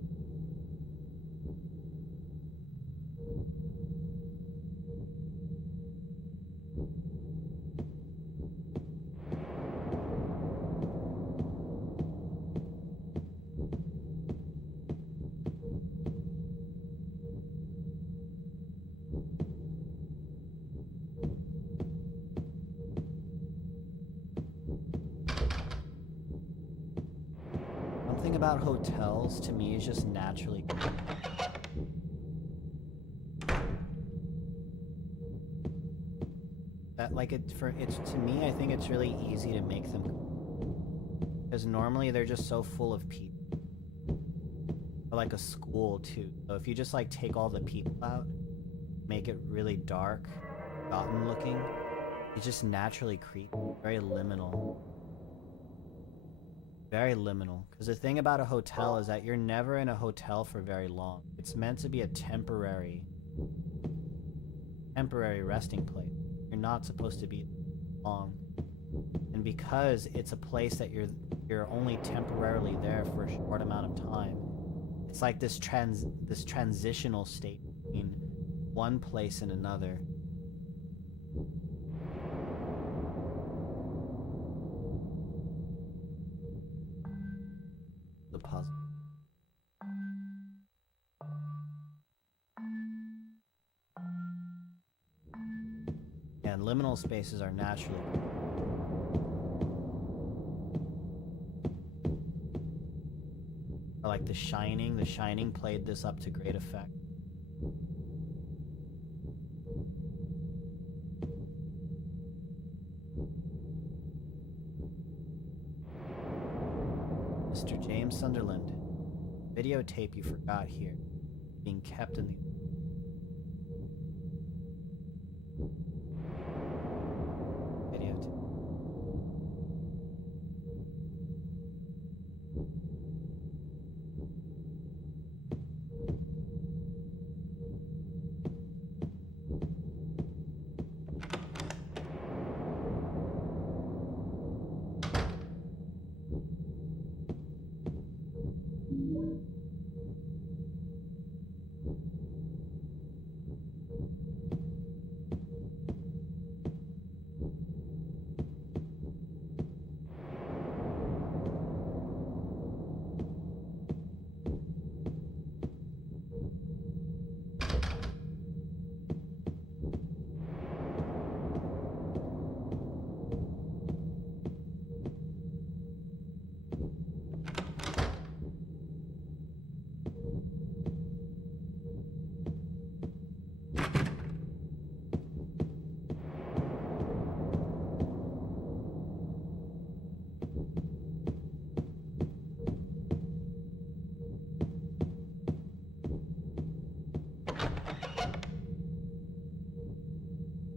Something about hotels to me is just naturally that like it's to me I think it's really easy to make them because normally they're just so full of people. Or like a school too. So if you just like take all the people out, make it really dark, forgotten looking, it's just naturally creepy, very liminal. Very liminal. Because the thing about a hotel is that you're never in a hotel for very long. It's meant to be a temporary resting place. You're not supposed to be long. And because it's a place that you're only temporarily there for a short amount of time, it's like this transitional state between one place and another. The puzzle. And liminal spaces are naturally like The Shining. The Shining played this up to great effect. Mr. James Sunderland, videotape you forgot here, being kept in the videotape.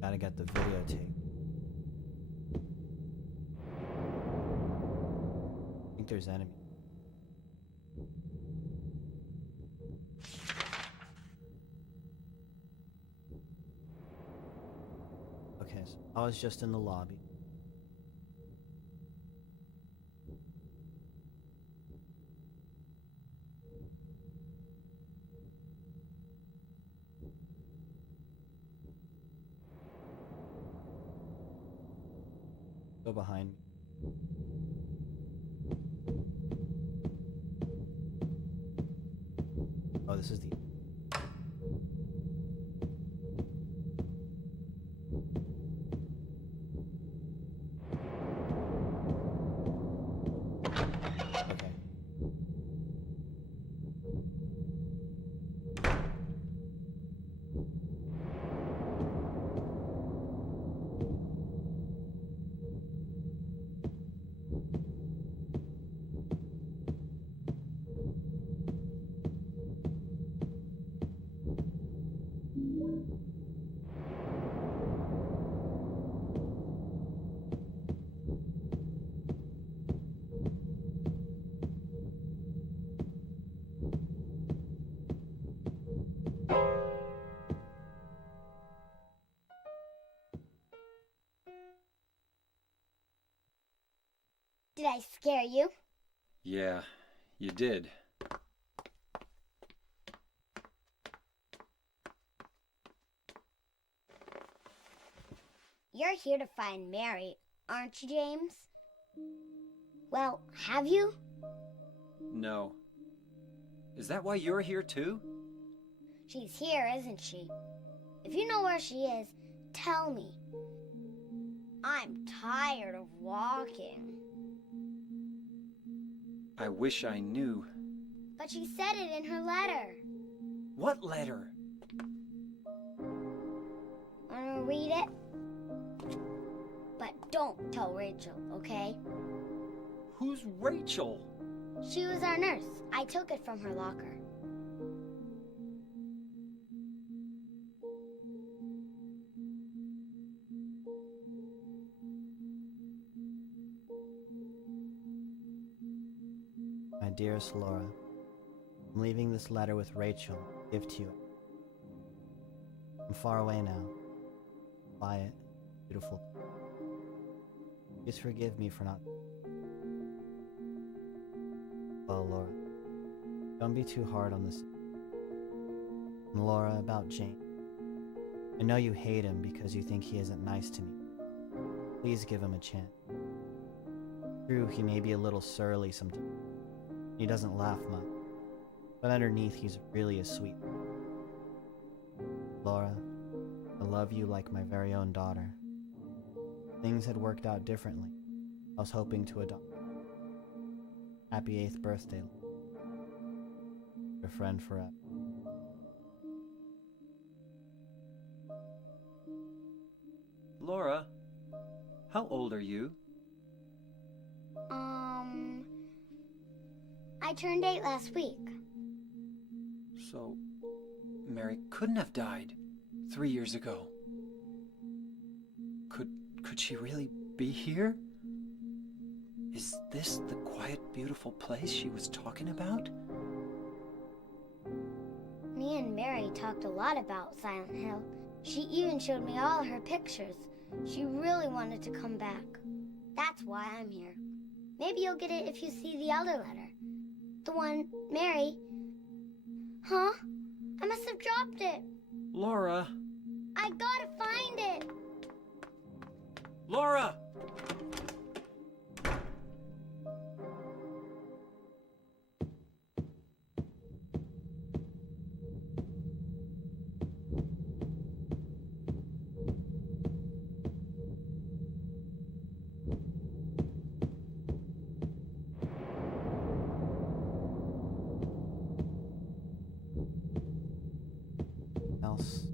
Gotta get the videotape. I think there's enemies. Okay, so I was just in the lobby. Go behind me. this is the. Okay. Did I scare you? Yeah, you did. You're here to find Mary, aren't you, James? Well, have you? No. Is that why you're here too? She's here, isn't she? If you know where she is, tell me. I'm tired of walking. I wish I knew. But she said it in her letter. What letter? Wanna read it? But don't tell Rachel, okay? Who's Rachel? She was our nurse. I took it from her locker. My dearest Laura, I'm leaving this letter with Rachel to give to you. I'm far away now. Quiet, beautiful. Please forgive me for not. Well, Laura, don't be too hard on this. And Laura, about Jane. I know you hate him because you think he isn't nice to me. Please give him a chance. True, he may be a little surly sometimes. He doesn't laugh much. But underneath, he's really a sweet. Laura, I love you like my very own daughter. Things had worked out differently. I was hoping to adopt. Happy 8th birthday. Your friend forever. Laura, how old are you? I turned 8 last week. So, Mary couldn't have died 3 years ago. Could she really be here? Is this the quiet, beautiful place she was talking about? Me and Mary talked a lot about Silent Hill. She even showed me all her pictures. She really wanted to come back. That's why I'm here. Maybe you'll get it if you see the other letter. The one Mary... Huh? I must have dropped it. Laura! I gotta find it. Laura! Else.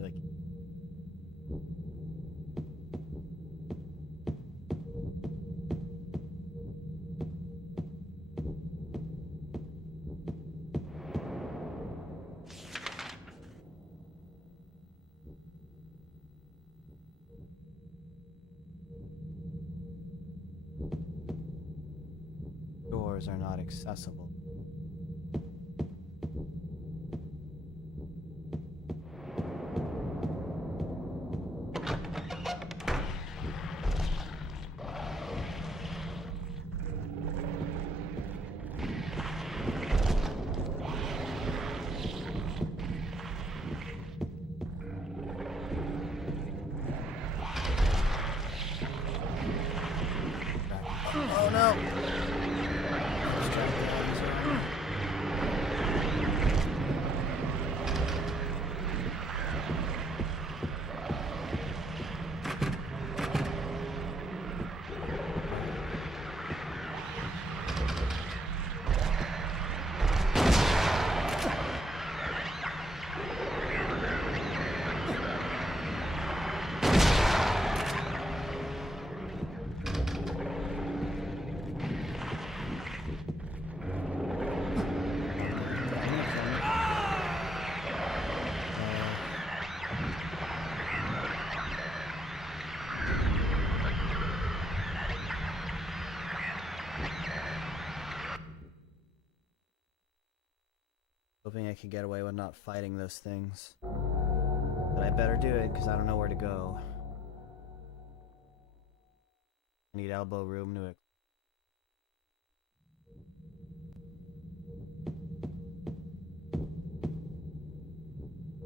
Like, doors are not accessible. Hoping I could get away with not fighting those things. But I better do it, because I don't know where to go. I need elbow room to...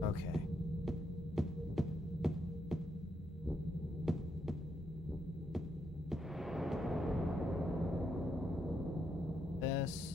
Okay. This...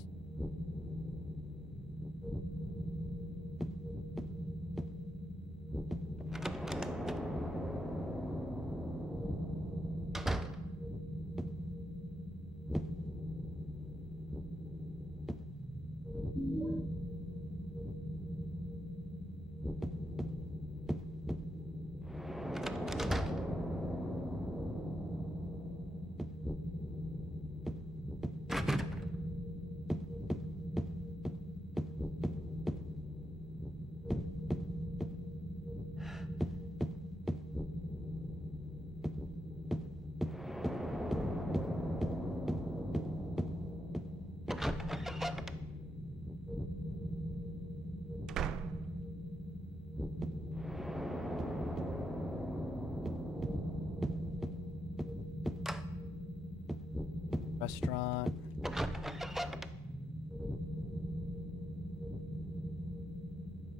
Restaurant.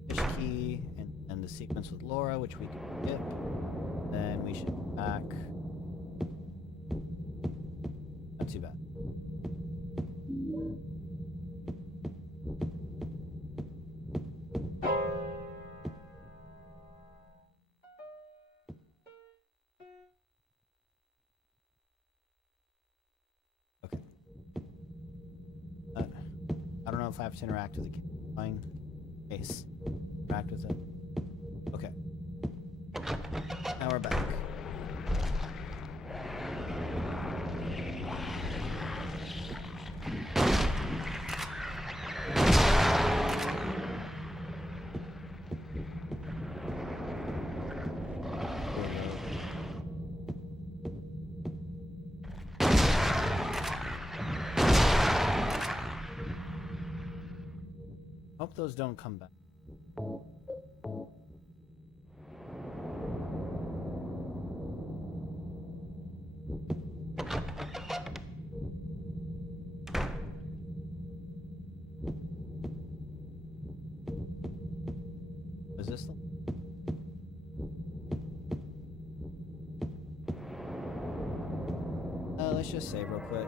Fish key, and the sequence with Laura, which we can skip. Then we should be back. Not too bad. Okay. I don't know if I have to interact with the flying case. Interact with it. Okay. Now we're back. Hope those don't come back. Is this them? Let's just save real quick.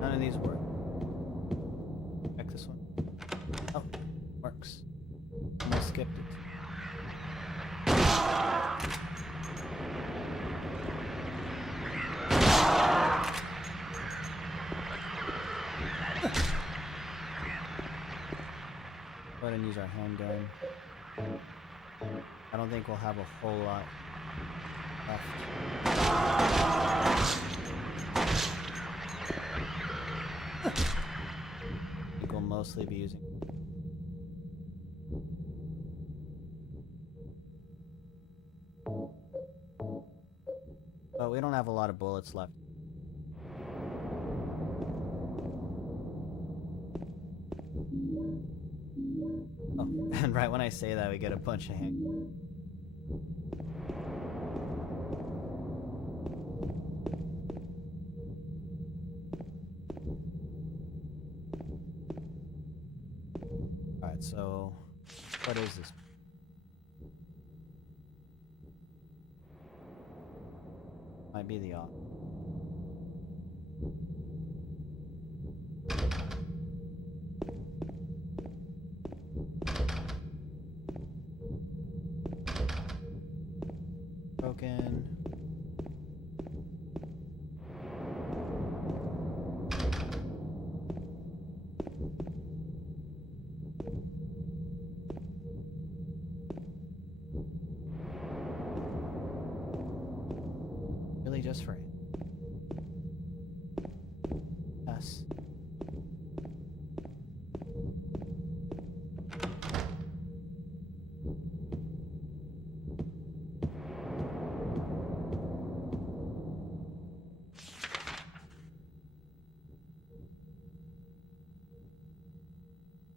None of these work. Check this one. Oh, works. Almost skipped it. Go ahead and use our handgun. I don't think we'll have a whole lot left. I think we'll mostly be using... But we don't have a lot of bullets left. Oh, and right when I say that, we get a bunch of hand... Alright, so... what is this? Might be the op. Broken. Really just for us.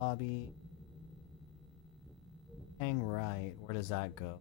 Lobby. Hang right. Where does that go?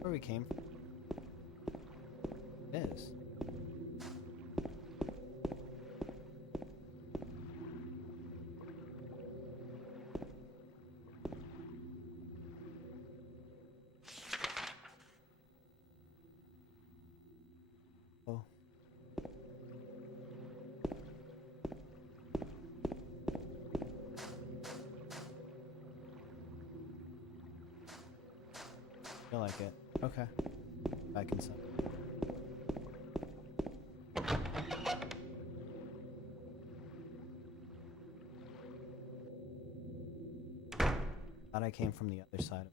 Where we came from? It is. Oh. Feel like it. Okay. Back inside. Thought I came from the other side.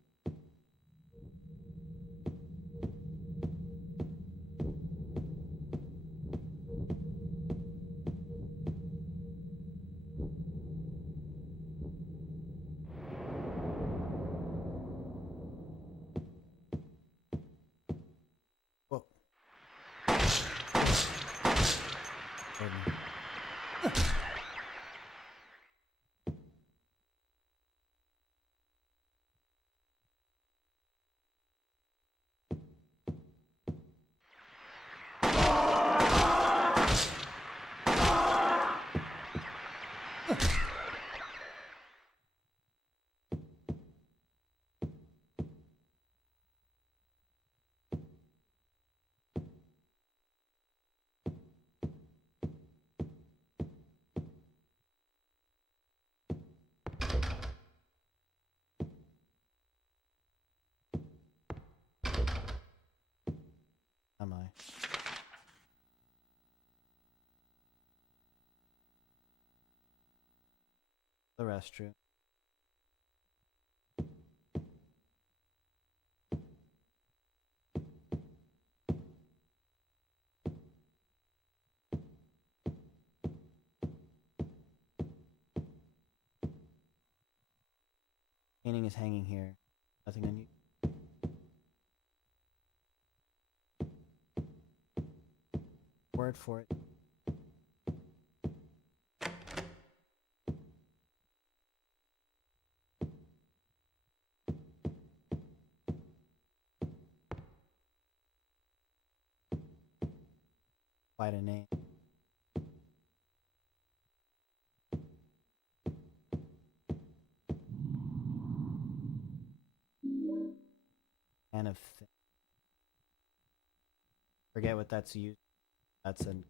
Whoa. Pardon me. Am I? The restroom. Painting is hanging here. Nothing unusual. Word for it. Quite a name. And of forget what that's used. That's an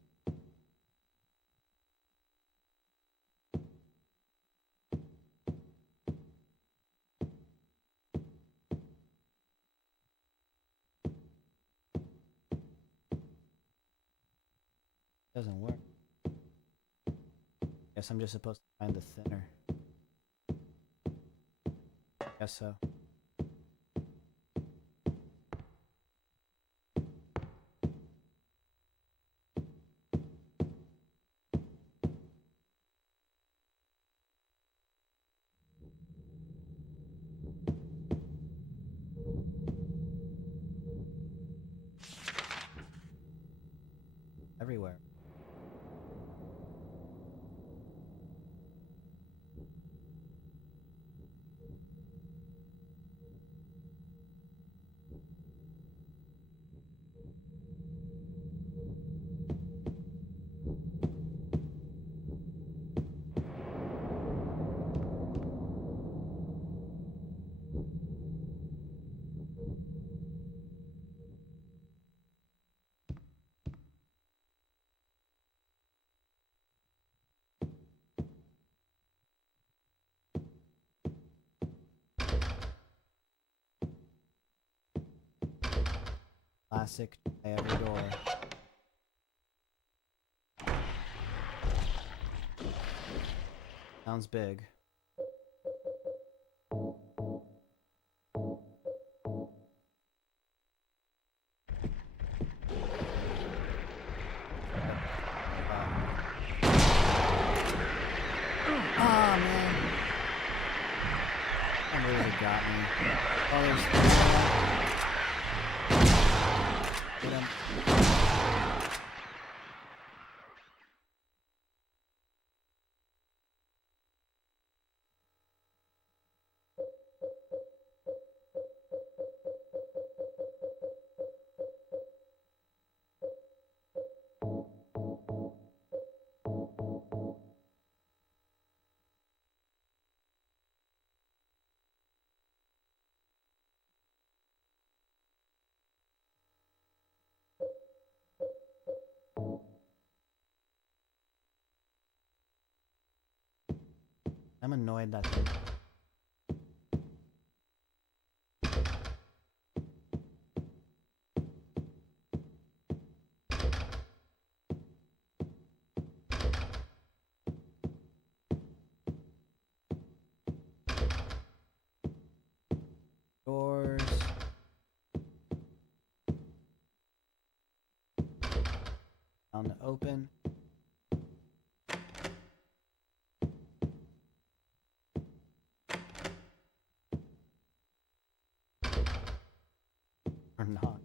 doesn't work. Guess I'm just supposed to find the thinner. Guess so. Everywhere. Classic try every door. Sounds big. Ah, man. That really got me. Oh, there's get him. I'm annoyed that doors. Down to open. Or not.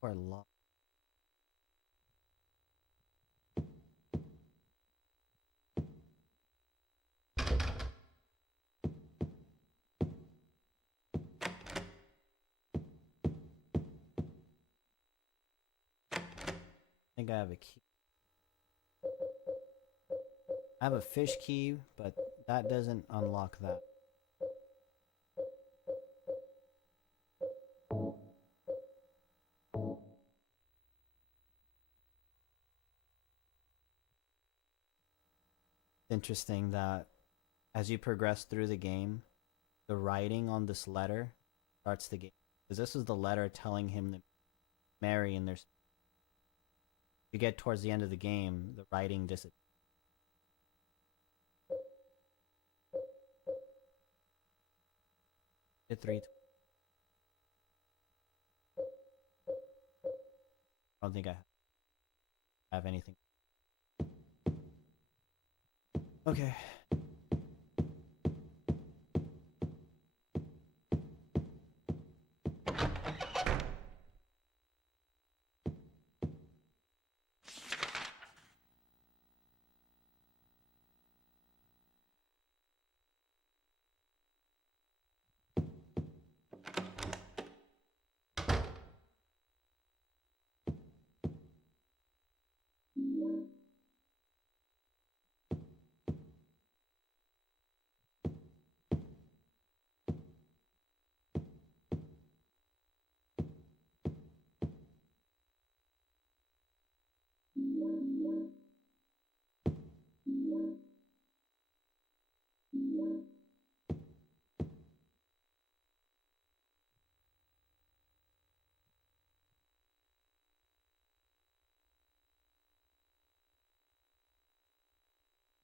Or lock. I think I have a key. I have a fish key, but that doesn't unlock that. Interesting that as you progress through the game, the writing on this letter starts the game. Because this is the letter telling him to marry, and there's. You get towards the end of the game, the writing disappears. I don't think I have anything. Okay.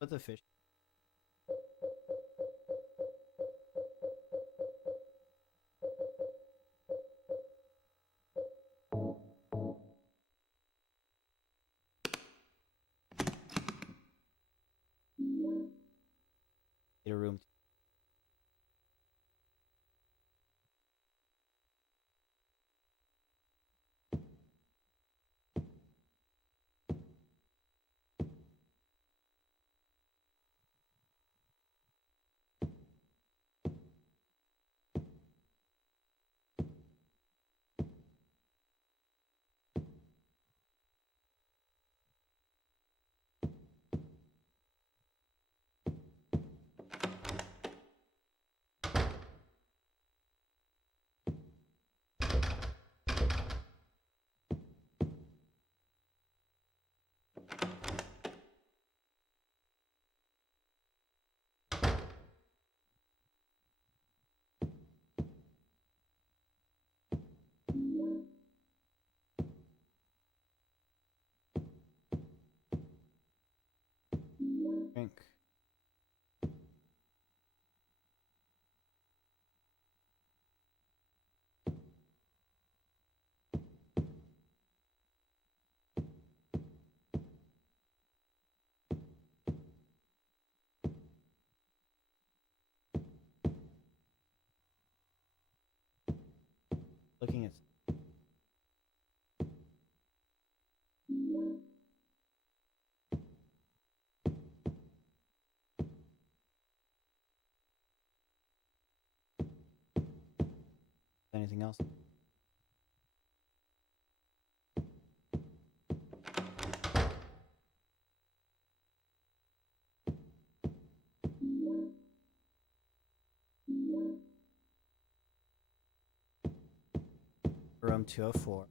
Put the fish. Get a room. Drink. Looking at anything else? Room 204.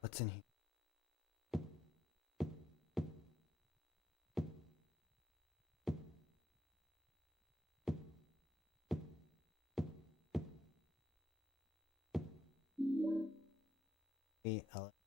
What's in here? Alex.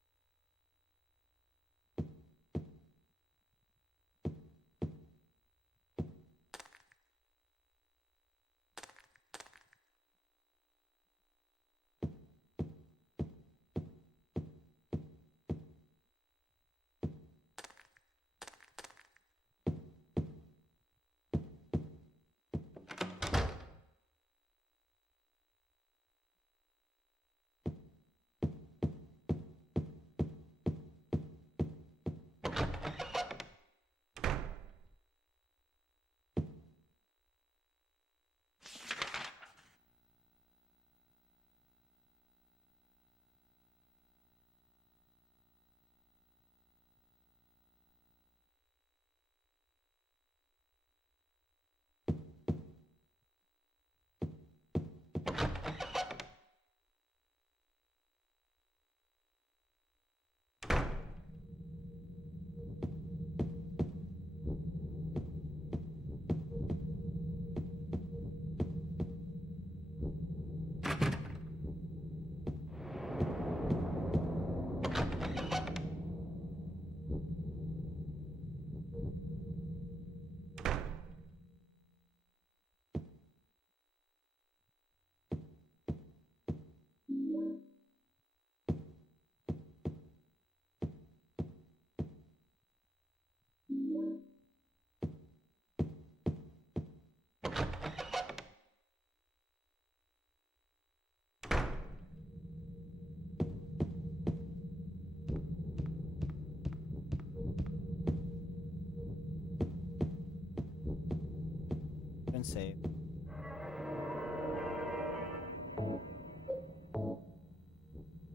And save.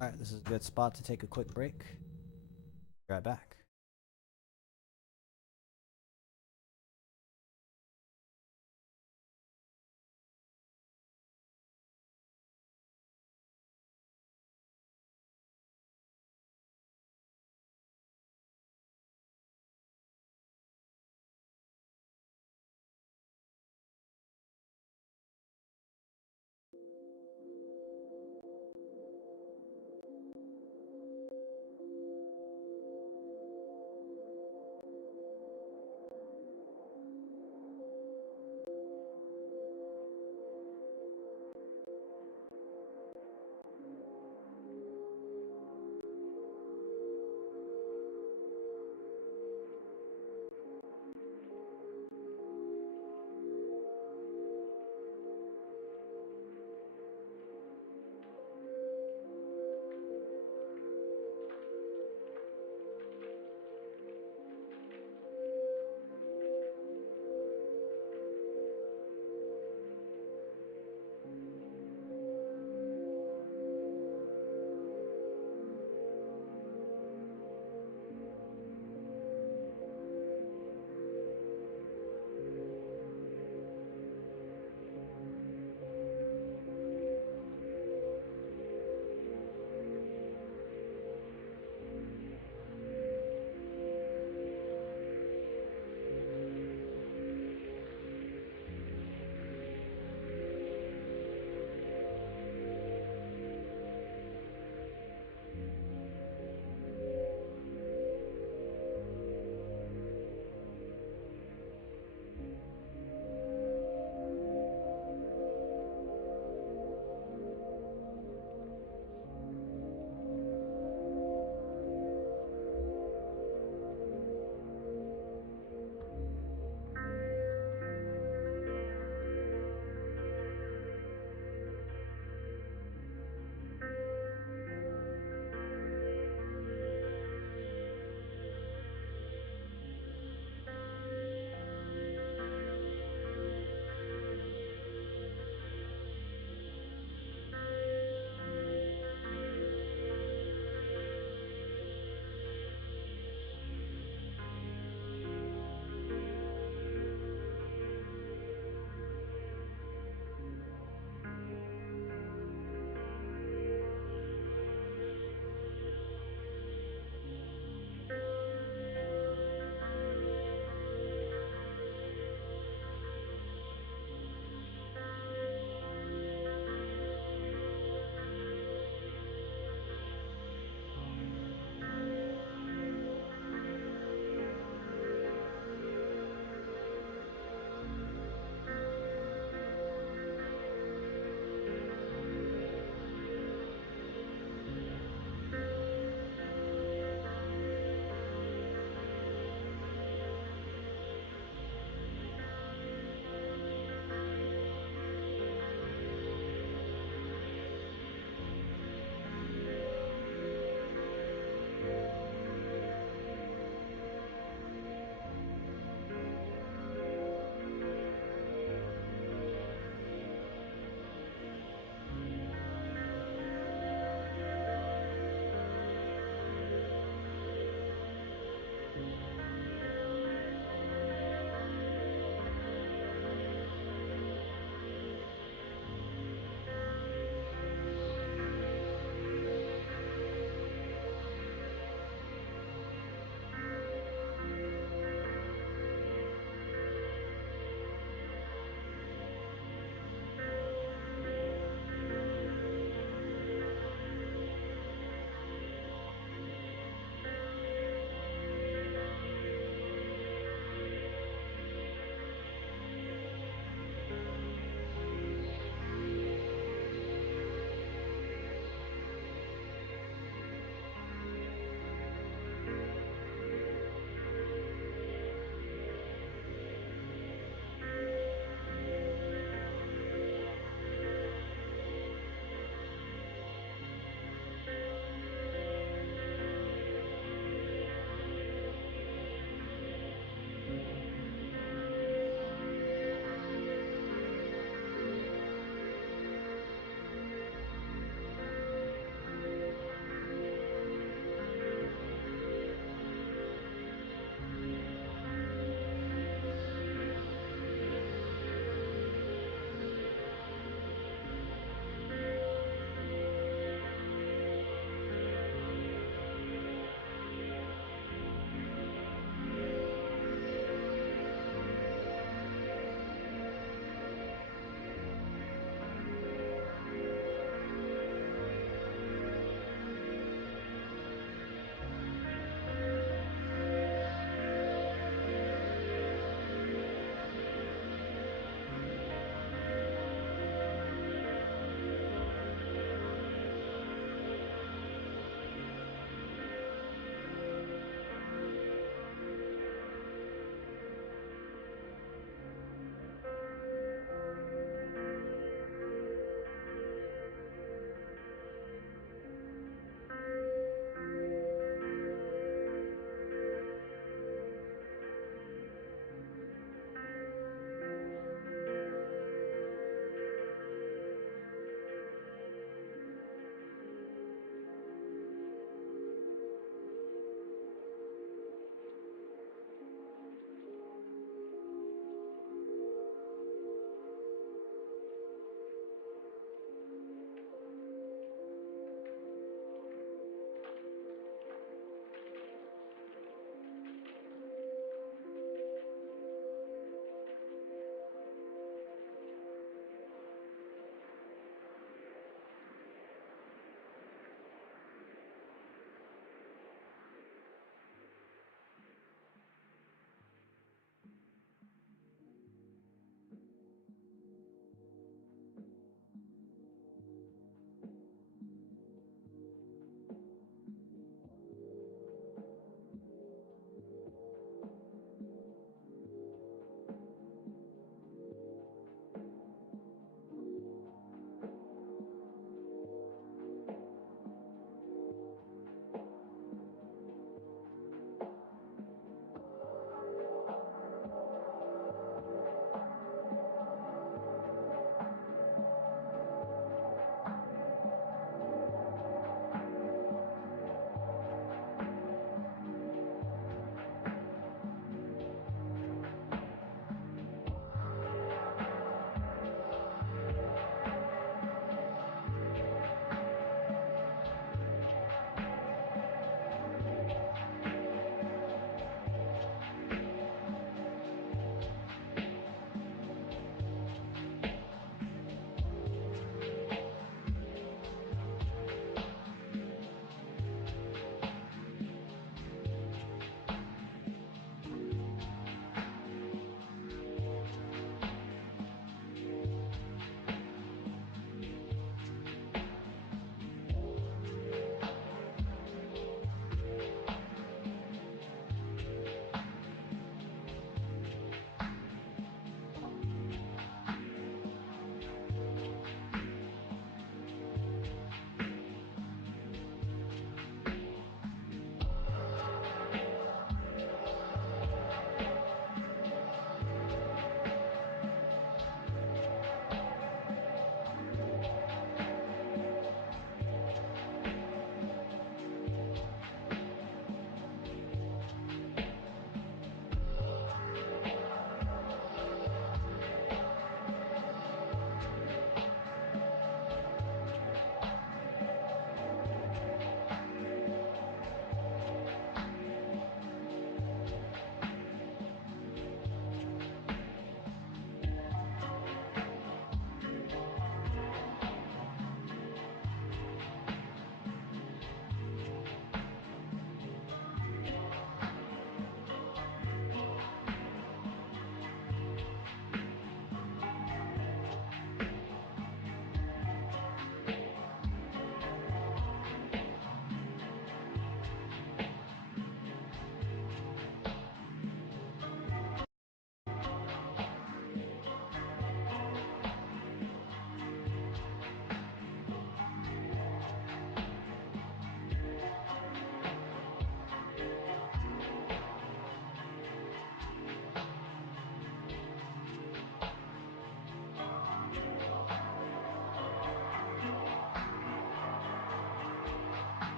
Alright, this is a good spot to take a quick break. Be right back.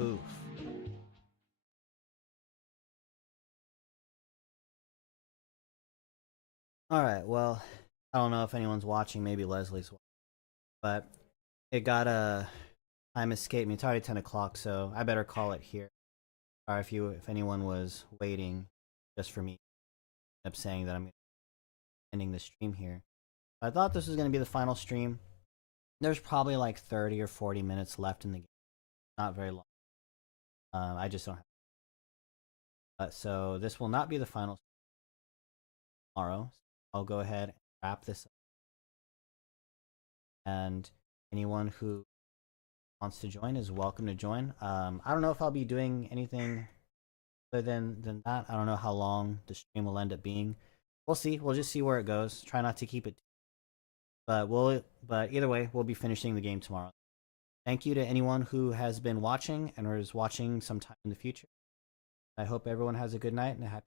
Oof. Alright, well, I don't know if anyone's watching, maybe Leslie's watching, but it got a time escape me. It's already 10 o'clock, so I better call it here. Or if anyone was waiting just for me, up saying that I'm ending the stream here. I thought this was going to be the final stream. There's probably like 30 or 40 minutes left in the game. Not very long. I just don't have. So this will not be the final tomorrow. I'll go ahead and wrap this up. And anyone who wants to join is welcome to join. I don't know if I'll be doing anything other than that. I don't know how long the stream will end up being. We'll see. We'll just see where it goes. Try not to keep it. But either way, we'll be finishing the game tomorrow. Thank you to anyone who has been watching and or is watching sometime in the future. I hope everyone has a good night and a happy